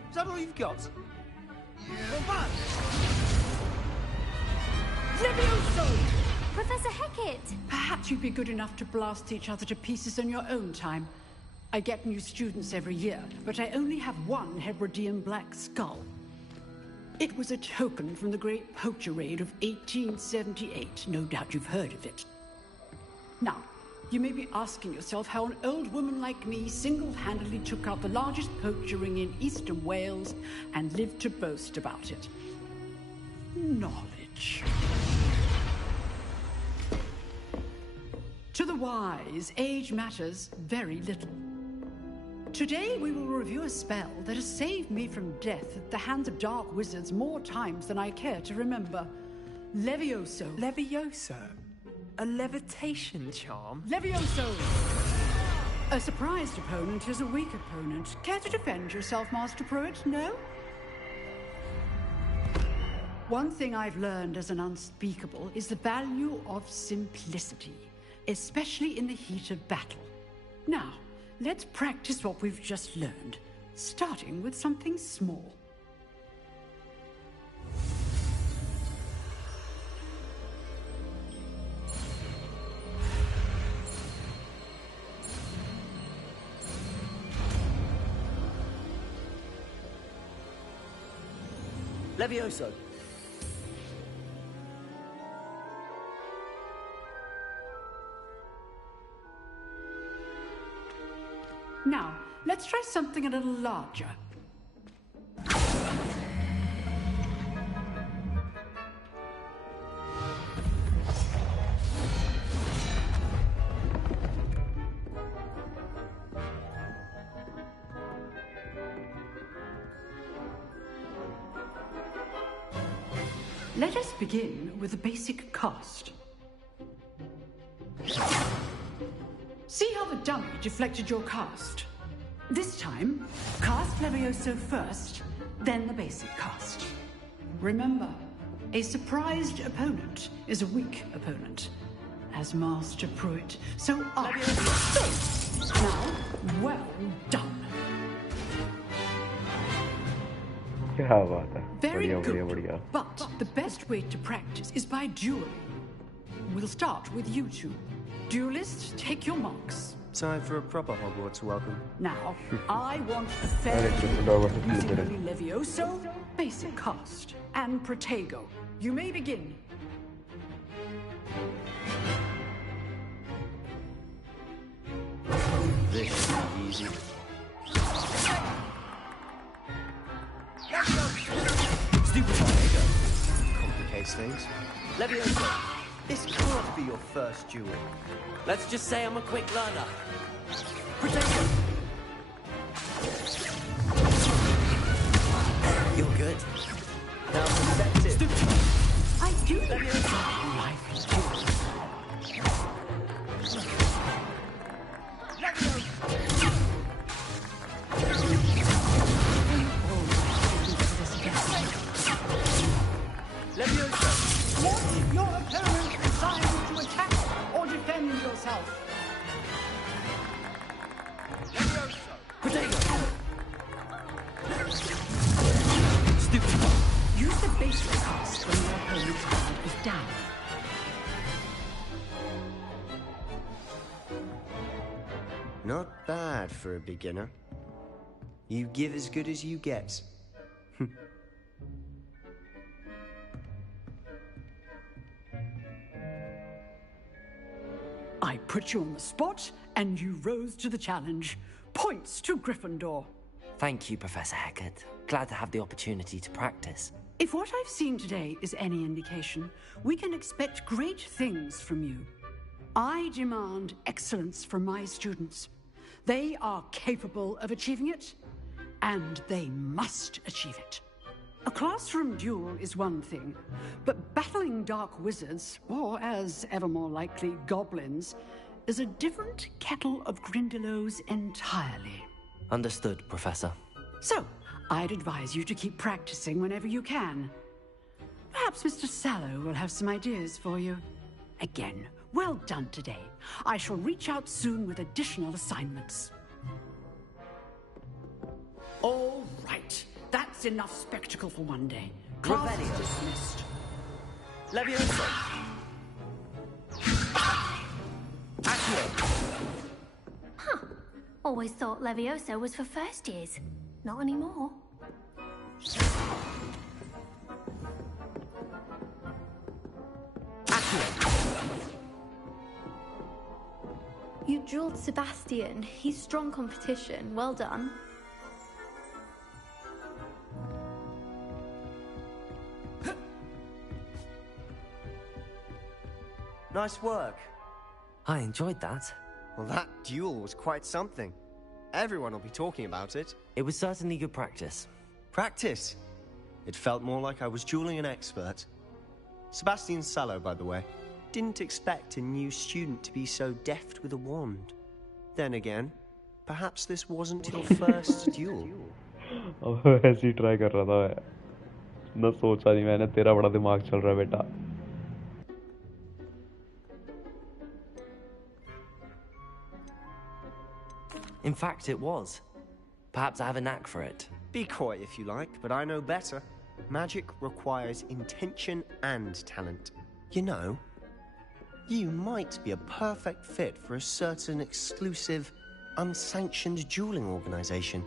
Is that all you've got? Levioso! Professor Hecat! Perhaps you'd be good enough to blast each other to pieces on your own time. I get new students every year, but I only have one Hebridean black skull. It was a token from the Great Poacher Raid of 1878. No doubt you've heard of it. Now, you may be asking yourself how an old woman like me single-handedly took out the largest poacher ring in eastern Wales and lived to boast about it. Knowledge. To the wise, age matters very little. Today we will review a spell that has saved me from death at the hands of dark wizards more times than I care to remember. Levioso. Levioso? A levitation charm? Levioso! A surprised opponent is a weak opponent. Care to defend yourself, Master Pruitt? No? One thing I've learned as an unspeakable is the value of simplicity, especially in the heat of battle. Now, let's practice what we've just learned, starting with something small. Levioso. Now, let's try something a little larger. Let us begin with the basic cast. See how the dummy deflected your cast? This time, cast Levioso first, then the basic cast. Remember, a surprised opponent is a weak opponent, as Master Pruitt so artfully. Now, well done. Very good. But the best way to practice is by dueling. We'll start with you two. Duelists, take your marks. Time for a proper Hogwarts welcome. Now, I want a fair Similarly Levioso, basic cast, and Protego. You may begin. This should be easy. Stupid Protego. Complicates things. Levioso, this can't be your first duel. Let's just say I'm a quick learner. Protego! You're good. Now perspective. Stupid. I do Levioso. Life is good. Levioso. Want your opponent designed to attack or defend yourself. Levioso. Protego. Stupid. Use the basic cast when your opponent's card is down. Not bad for a beginner. You give as good as you get. I put you on the spot, and you rose to the challenge. Points to Gryffindor. Thank you, Professor Hecat. Glad to have the opportunity to practice. If what I've seen today is any indication, we can expect great things from you. I demand excellence from my students. They are capable of achieving it, and they must achieve it. A classroom duel is one thing, but battling dark wizards, or as ever more likely, goblins, is a different kettle of Grindylows entirely. Understood, Professor. So, I'd advise you to keep practicing whenever you can. Perhaps Mr. Sallow will have some ideas for you. Again, well done today. I shall reach out soon with additional assignments. All right. That's enough spectacle for one day. Class is dismissed. Levioso. Huh. Always thought Levioso was for first years. Not anymore. You drilled Sebastian. He's strong competition. Well done. Nice work. I enjoyed that. Well, that duel was quite something. Everyone will be talking about it. It was certainly good practice. Practice? It felt more like I was dueling an expert. Sebastian Sallow, by the way. Didn't expect a new student to be so deft with a wand. Then again, perhaps this wasn't your first duel. अब ऐसे ही try कर रहा था मैं ना सोचा नहीं मैंने तेरा बड़ा दिमाग चल रहा है बेटा In fact, it was. Perhaps I have a knack for it. Be coy if you like, but I know better. Magic requires intention and talent. You know, you might be a perfect fit for a certain exclusive, unsanctioned dueling organization.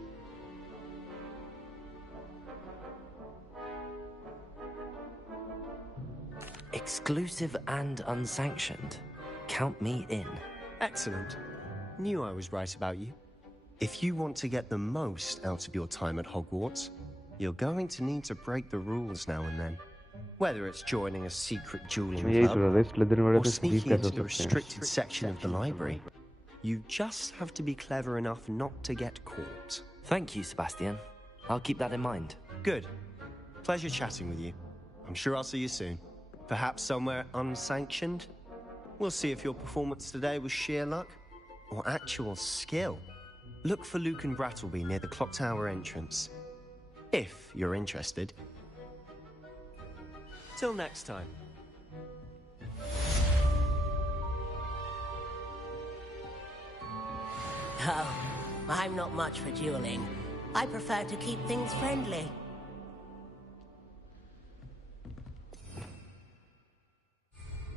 Exclusive and unsanctioned. Count me in. Excellent. Knew I was right about you. If you want to get the most out of your time at Hogwarts, you're going to need to break the rules now and then. Whether it's joining a secret dueling club or sneaking into the restricted section of the library, you just have to be clever enough not to get caught. Thank you, Sebastian. I'll keep that in mind. Good. Pleasure chatting with you. I'm sure I'll see you soon. Perhaps somewhere unsanctioned? We'll see if your performance today was sheer luck or actual skill. Look for Luke and Brattleby near the clock tower entrance. If you're interested. Till next time. Oh, I'm not much for dueling. I prefer to keep things friendly.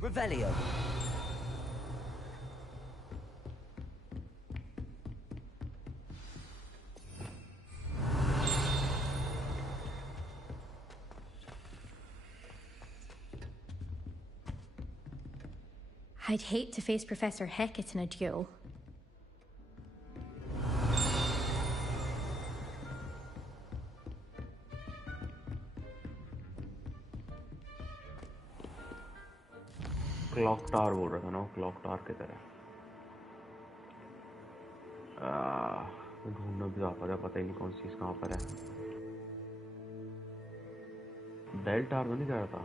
Revelio. I'd hate to face Professor Hecat in a duel. Clock tower बोल रहा था ना, clock tower की तरह। ढूंढना भी आता है, पता ही नहीं कौन सी चीज कहाँ पर है। बेल टावर में नहीं जा रहा था।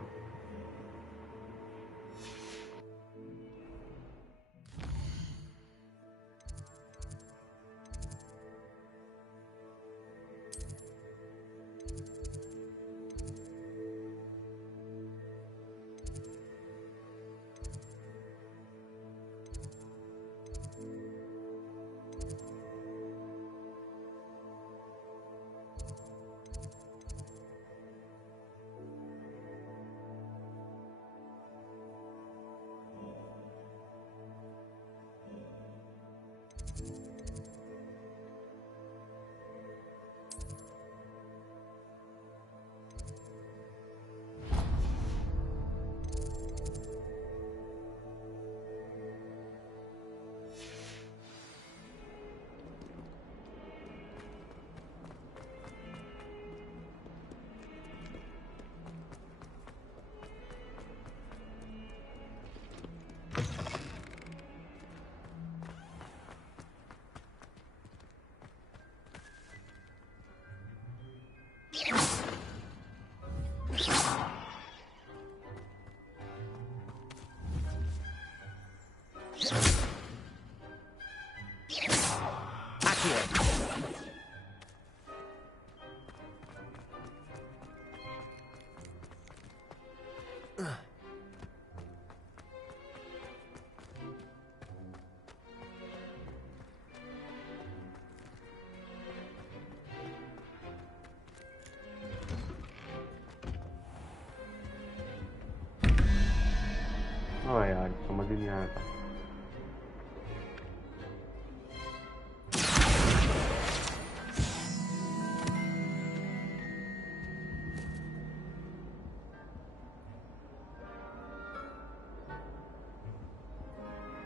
हाँ यार, समझ ही नहीं आया था।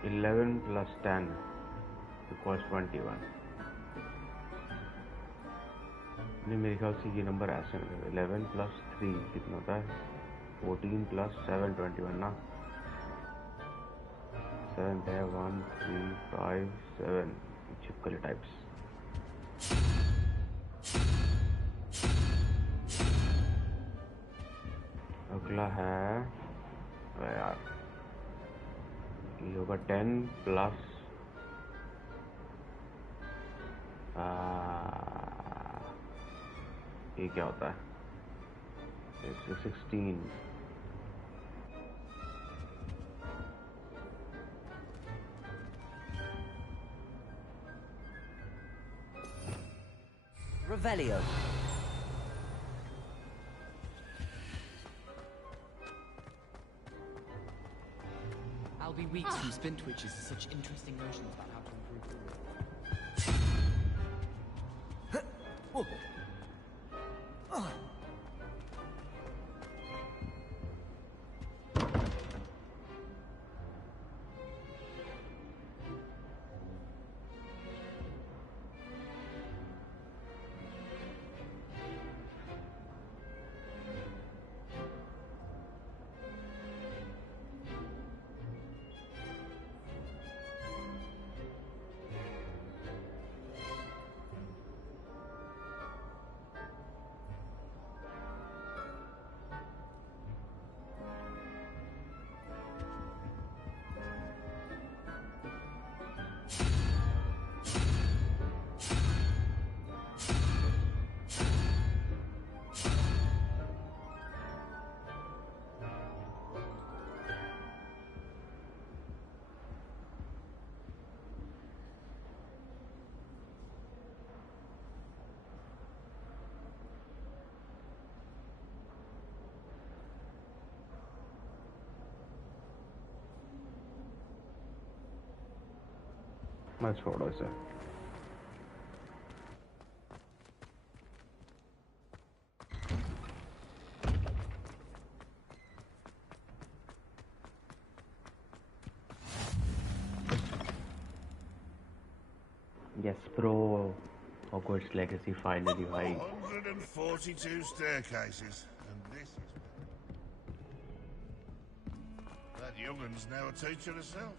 Eleven plus 10 equals 21। नहीं, मेरे ख्याल से ये नंबर ऐसे है। 11 plus 3 कितना होता है? 14 plus 7 21 ना। 7 है 1 3 5 7 छिपकली टाइप्स। अगला है यार, ये होगा 10 प्लस ये क्या होता है? 16। Revelio. I'll be weeks from spin twitches to such interesting notions about how to improve the मैं छोड़ो इसे। Yes, bro. Hogwarts Legacy finally, bhai. 142 staircases, and this is... That youngun's now a teacher herself.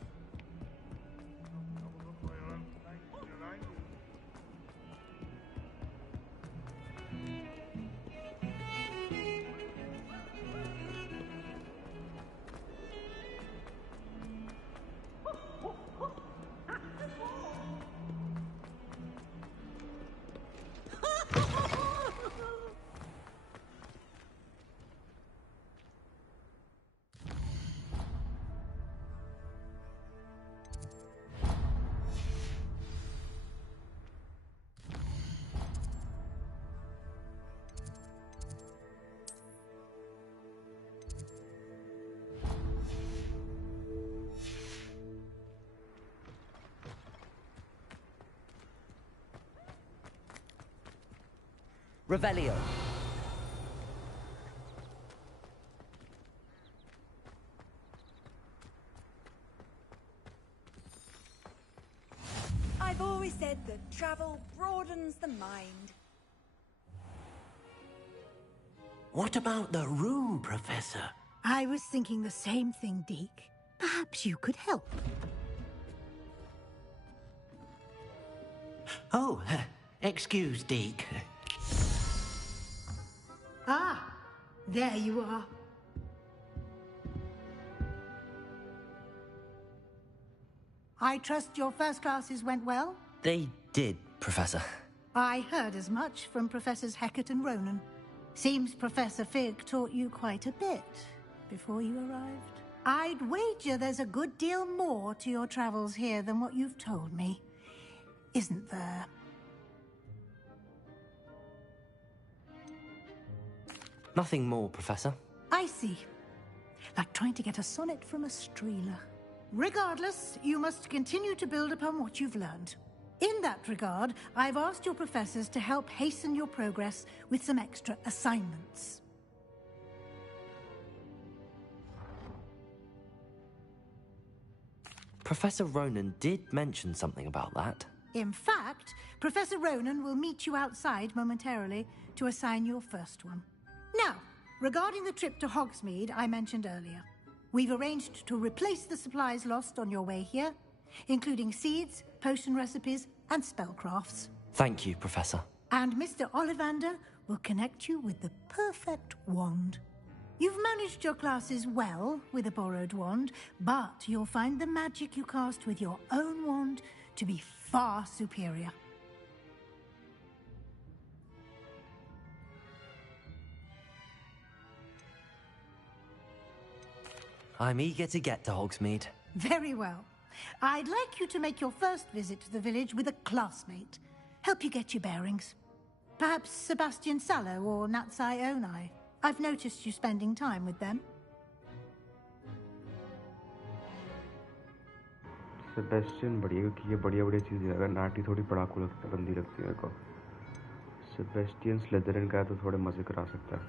Revelio. I've always said that travel broadens the mind. What about the room, Professor? I was thinking the same thing, Deke. Perhaps you could help. Oh, excuse, Deke. Ah, there you are. I trust your first classes went well? They did, Professor. I heard as much from Professors Hecat and Ronan. Seems Professor Fig taught you quite a bit before you arrived. I'd wager there's a good deal more to your travels here than what you've told me. Isn't there? Nothing more, Professor. I see. Like trying to get a sonnet from a streeler. Regardless, you must continue to build upon what you've learned. In that regard, I've asked your professors to help hasten your progress with some extra assignments. Professor Ronan did mention something about that. In fact, Professor Ronan will meet you outside momentarily to assign your first one. Now, regarding the trip to Hogsmeade I mentioned earlier, we've arranged to replace the supplies lost on your way here, including seeds, potion recipes, and spellcrafts. Thank you, Professor. And Mr. Ollivander will connect you with the perfect wand. You've managed your classes well with a borrowed wand, but you'll find the magic you cast with your own wand to be far superior. I'm eager to get to Hogsmeade. Very well. I'd like you to make your first visit to the village with a classmate. Help you get your bearings. Perhaps Sebastian Sallow or Natsai Onai. I've noticed you spending time with them. Sebastian बढ़िया क्योंकि ये बढ़िया चीज़ें अगर नाटी थोड़ी पढ़ाकू लगती बंदी लगती है मेरे को सेबेस्टियन स्लिदरिन का है तो थोड़े मजे करा सकता है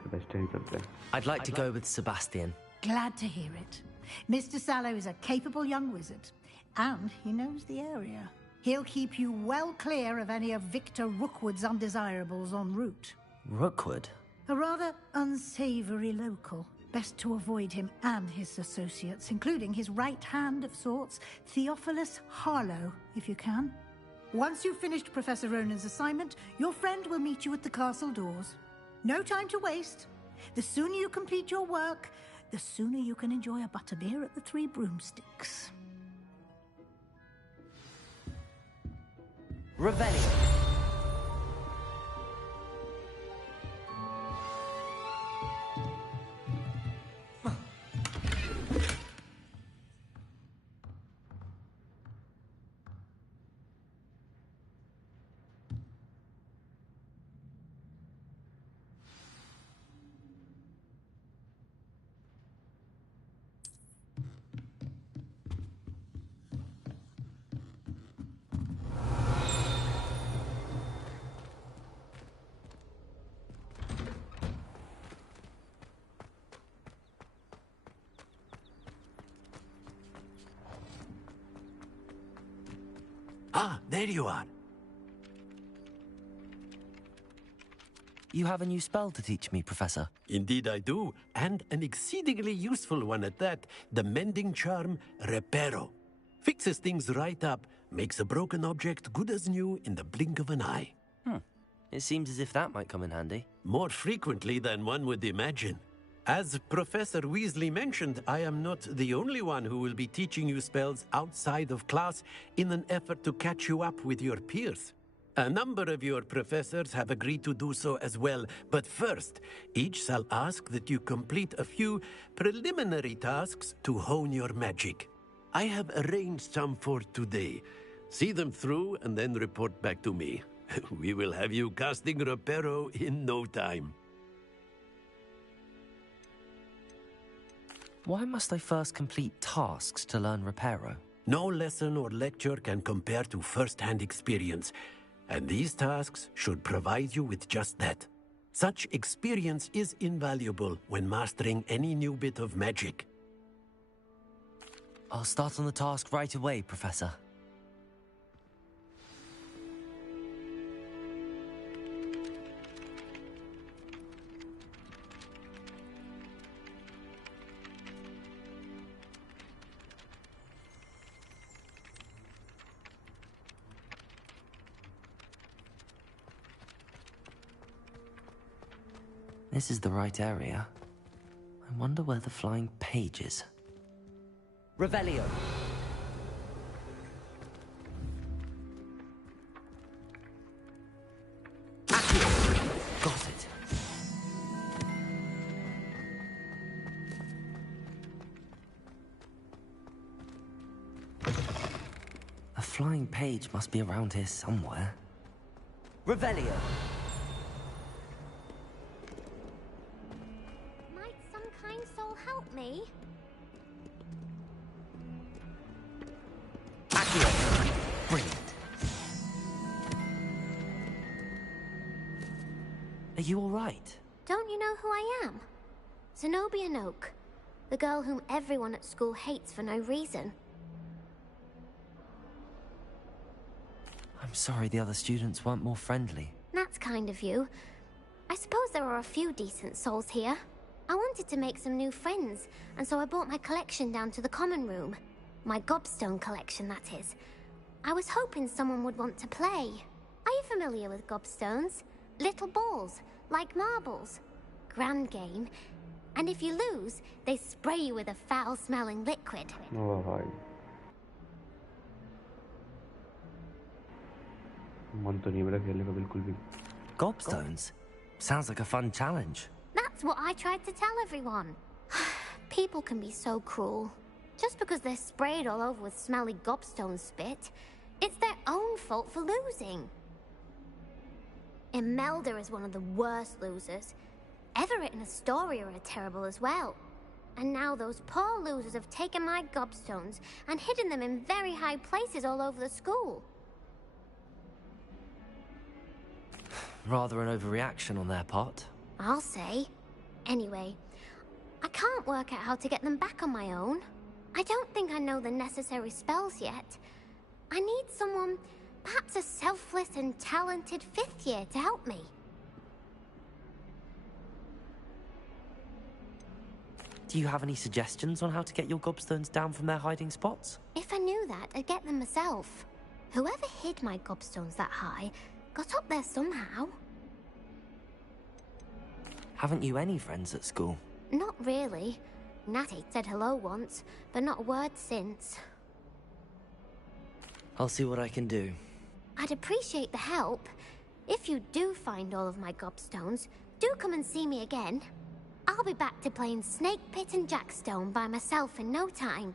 सेबेस्टियन ही चलते हैं I'd like to go with Sebastian. Glad to hear it. Mr. Sallow is a capable young wizard, and he knows the area. He'll keep you well clear of any of Victor Rookwood's undesirables en route. Rookwood? A rather unsavory local. Best to avoid him and his associates, including his right hand of sorts, Theophilus Harlow, if you can. Once you've finished Professor Ronan's assignment, your friend will meet you at the castle doors. No time to waste. The sooner you complete your work, the sooner you can enjoy a butterbeer at the Three Broomsticks. Revelio. Ah, there you are. You have a new spell to teach me, Professor. Indeed I do, and an exceedingly useful one at that. The mending charm, Reparo. Fixes things right up, makes a broken object good as new in the blink of an eye. It seems as if that might come in handy. More frequently than one would imagine. As Professor Weasley mentioned, I am not the only one who will be teaching you spells outside of class in an effort to catch you up with your peers. A number of your professors have agreed to do so as well, but first, each shall ask that you complete a few preliminary tasks to hone your magic. I have arranged some for today. See them through and then report back to me. We will have you casting Reparo in no time. Why must I first complete tasks to learn Reparo? No lesson or lecture can compare to first-hand experience, and these tasks should provide you with just that. Such experience is invaluable when mastering any new bit of magic. I'll start on the task right away, Professor. This is the right area. I wonder where the flying page is. Revelio. Got it. A flying page must be around here somewhere. Revelio. Might some kind soul help me? Brilliant. Are you all right? Don't you know who I am? Zenobia Noak, the girl whom everyone at school hates for no reason. I'm sorry the other students weren't more friendly. That's kind of you. I suppose there are a few decent souls here. I wanted to make some new friends, and so I brought my collection down to the common room. My gobstone collection, that is. I was hoping someone would want to play. Are you familiar with gobstones? Little balls, like marbles. Grand game. And if you lose, they spray you with a foul-smelling liquid. Oh, bhai. मन तो नहीं मेरा खेलने का बिल्कुल भी. Gobstones? Sounds like a fun challenge. That's what I tried to tell everyone. People can be so cruel. Just because they're sprayed all over with smelly gobstone spit, it's their own fault for losing. Imelda is one of the worst losers. Everett and Astoria are terrible as well. And now those poor losers have taken my gobstones and hidden them in very high places all over the school. Rather an overreaction on their part. I'll say. Anyway, I can't work out how to get them back on my own. I don't think I know the necessary spells yet. I need someone, perhaps a selfless and talented fifth year to help me. Do you have any suggestions on how to get your gobstones down from their hiding spots? If I knew that, I'd get them myself. Whoever hid my gobstones that high got up there somehow. Haven't you any friends at school? Not really. Natty said hello once, but not a word since. I'll see what I can do. I'd appreciate the help. If you do find all of my gobstones, do come and see me again. I'll be back to playing Snake Pit and Jackstone by myself in no time.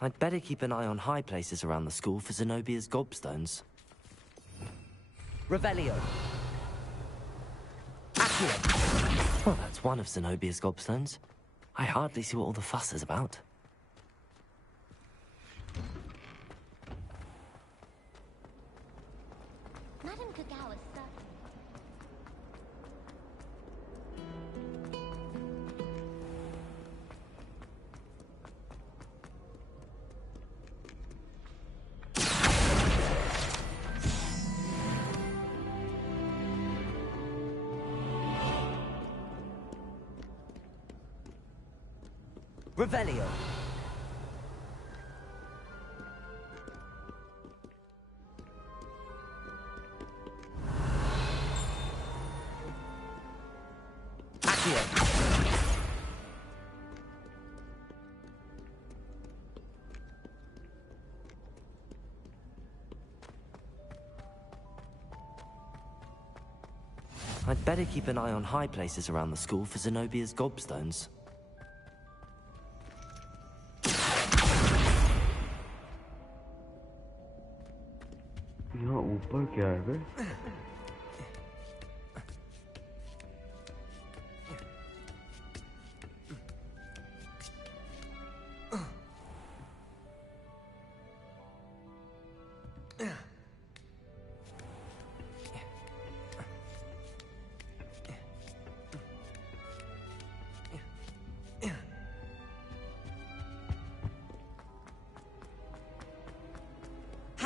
I'd better keep an eye on high places around the school for Zenobia's gobstones. Revelio. Well, that's one of Zenobia's gobstones. I hardly see what all the fuss is about. Madame Kagao is certain. Revelio. I'd better keep an eye on high places around the school for Zenobia's gobstones. यहाँ ऊपर क्या है बे?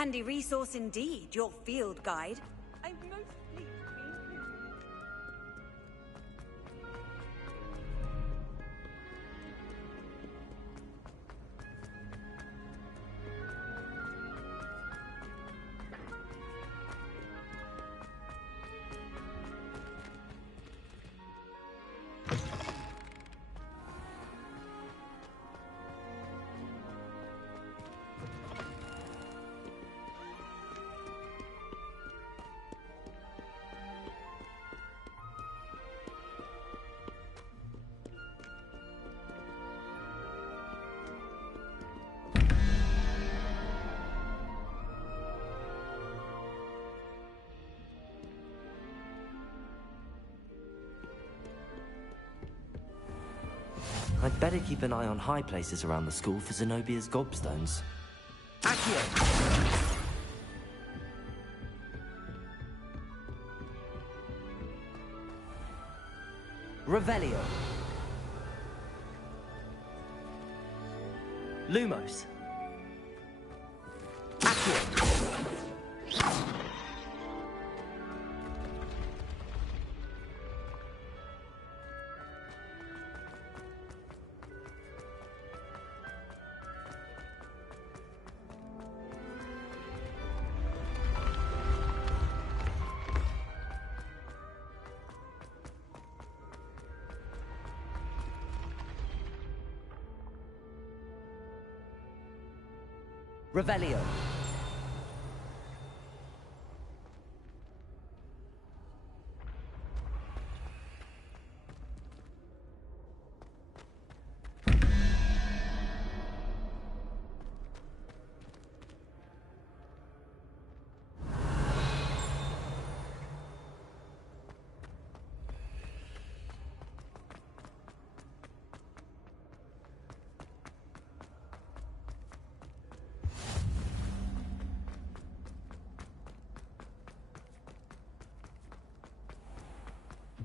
Handy resource indeed, your field guide. I'm most pleased to be included. I'd better keep an eye on high places around the school for Zenobia's gobstones. Revelio. Lumos. Revelio.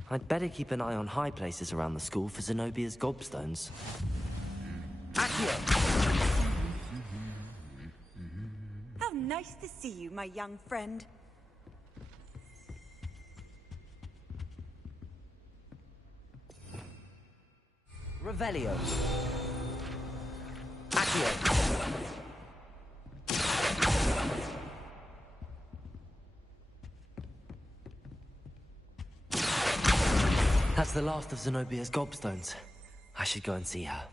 I'd better keep an eye on high places around the school for Zenobia's gobstones. How nice to see you, my young friend. Revelio. That's the last of Zenobia's gobstones. I should go and see her.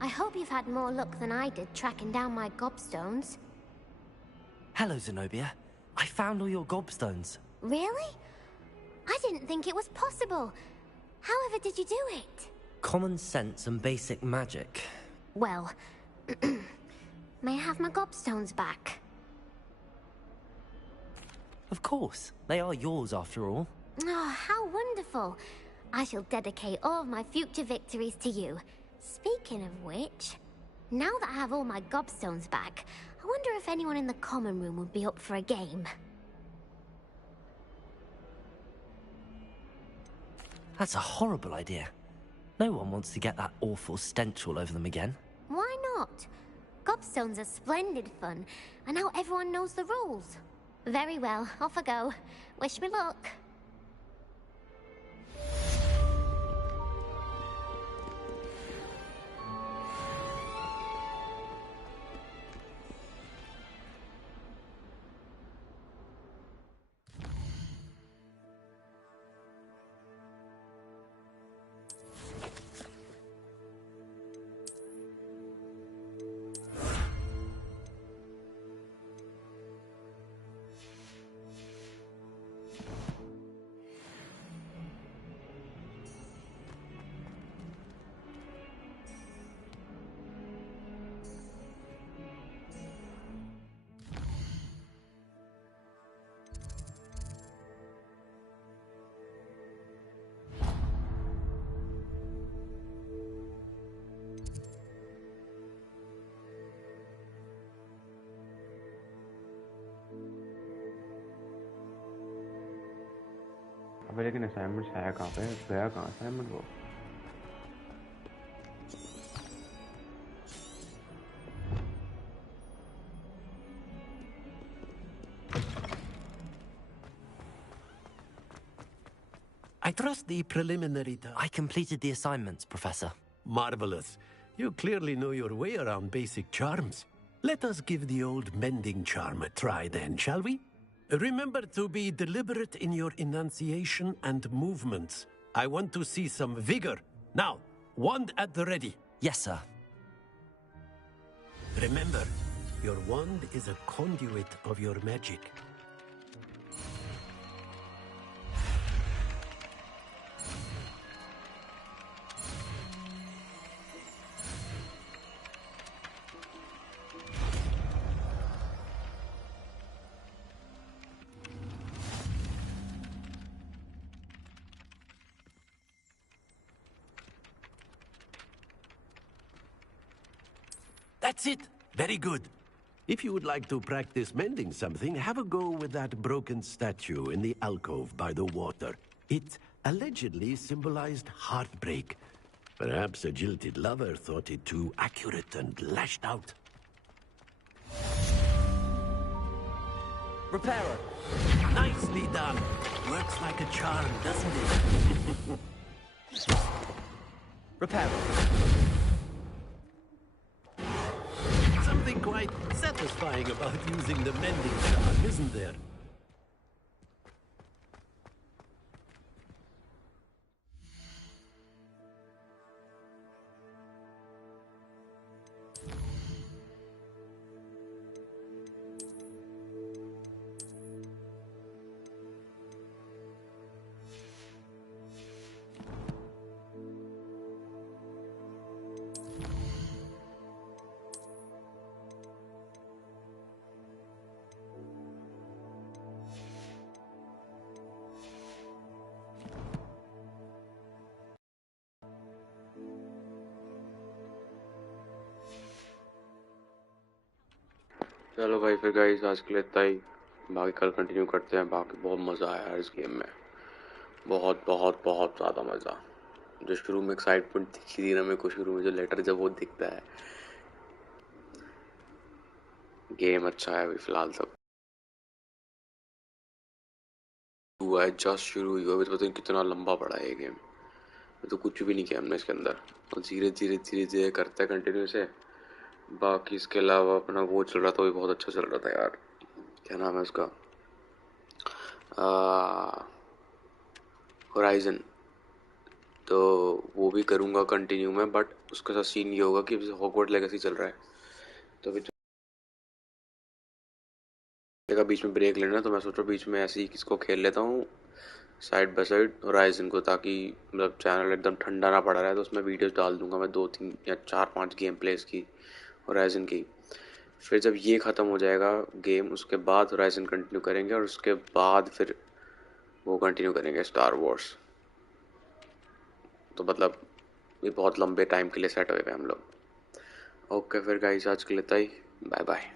I hope you've had more luck than I did tracking down my gobstones. Hello, Zenobia. I found all your gobstones. Really? I didn't think it was possible. However did you do it? Common sense and basic magic. Well, may I have my gobstones back? Of course. They are yours after all. Oh, how wonderful. I shall dedicate all of my future victories to you. Speaking of which, now that I have all my gobstones back, I wonder if anyone in the common room would be up for a game. That's a horrible idea. No one wants to get that awful stench all over them again. Why not? Gobstones are splendid fun, and now everyone knows the rules. Very well, off I go. Wish me luck. अबे लेकिन assignments है कहाँ पे? गया कहाँ assignment वो? I trust the preliminary I completed the assignments, Professor. Marvelous. You clearly know your way around basic charms. Let us give the old mending charm a try then, shall we? Remember to be deliberate in your enunciation and movements. I want to see some vigor. Now, wand at the ready. Yes, sir. Remember, your wand is a conduit of your magic. That's it. Very good. If you would like to practice mending something, have a go with that broken statue in the alcove by the water. It allegedly symbolized heartbreak. Perhaps a jilted lover thought it too accurate and lashed out. Reparo. Nicely done. Works like a charm, doesn't it? Reparo. Something quite satisfying about using the mending charm, isn't there? चलो भाई फिर guys आज के लिए इतना ही. बाकी कल continue करते हैं. बाकी बहुत मज़ा आया यार इस गेम में. बहुत बहुत बहुत ज़्यादा मज़ा. जो शुरू में एक्साइटमेंट दिखी थी ना मेरे को, शुरू में जो लेटर जब वो दिखता है. गेम अच्छा है अभी फिलहाल तक. हुआ है जस्ट शुरू हुआ. अभी तो पता नहीं कितना लंबा पड़ा है ये गेम. तो कुछ भी नहीं किया हमने इसके अंदर. और धीरे धीरे धीरे धीरे करते हैं कंटिन्यू से. बाकी इसके अलावा अपना वो चल रहा था, वो भी बहुत अच्छा चल रहा था यार. क्या नाम है उसका? होराइजन. तो वो भी करूँगा कंटिन्यू में, बट उसके साथ सीन ये होगा कि हॉगवर्ट्स लेगेसी चल रहा है, तो अभी का बीच में ब्रेक लेना, तो मैं सोच रहा हूँ बीच में ऐसे ही किसको खेल लेता हूँ साइड बाय साइड होराइजन को, ताकि मतलब चैनल एकदम ठंडा ना पड़ा रहा है। तो उसमें वीडियोस डाल दूंगा मैं 2-3 या 4-5 गेम प्लेस की होराइजन की। फिर जब ये ख़त्म हो जाएगा गेम, उसके बाद होराइजन कंटिन्यू करेंगे, और उसके बाद फिर वो कंटिन्यू करेंगे स्टार वॉर्स। तो मतलब ये बहुत लंबे टाइम के लिए सेट हुए हैं हम लोग। ओके फिर गाइस, आज के लिए इतना ही। Bye bye.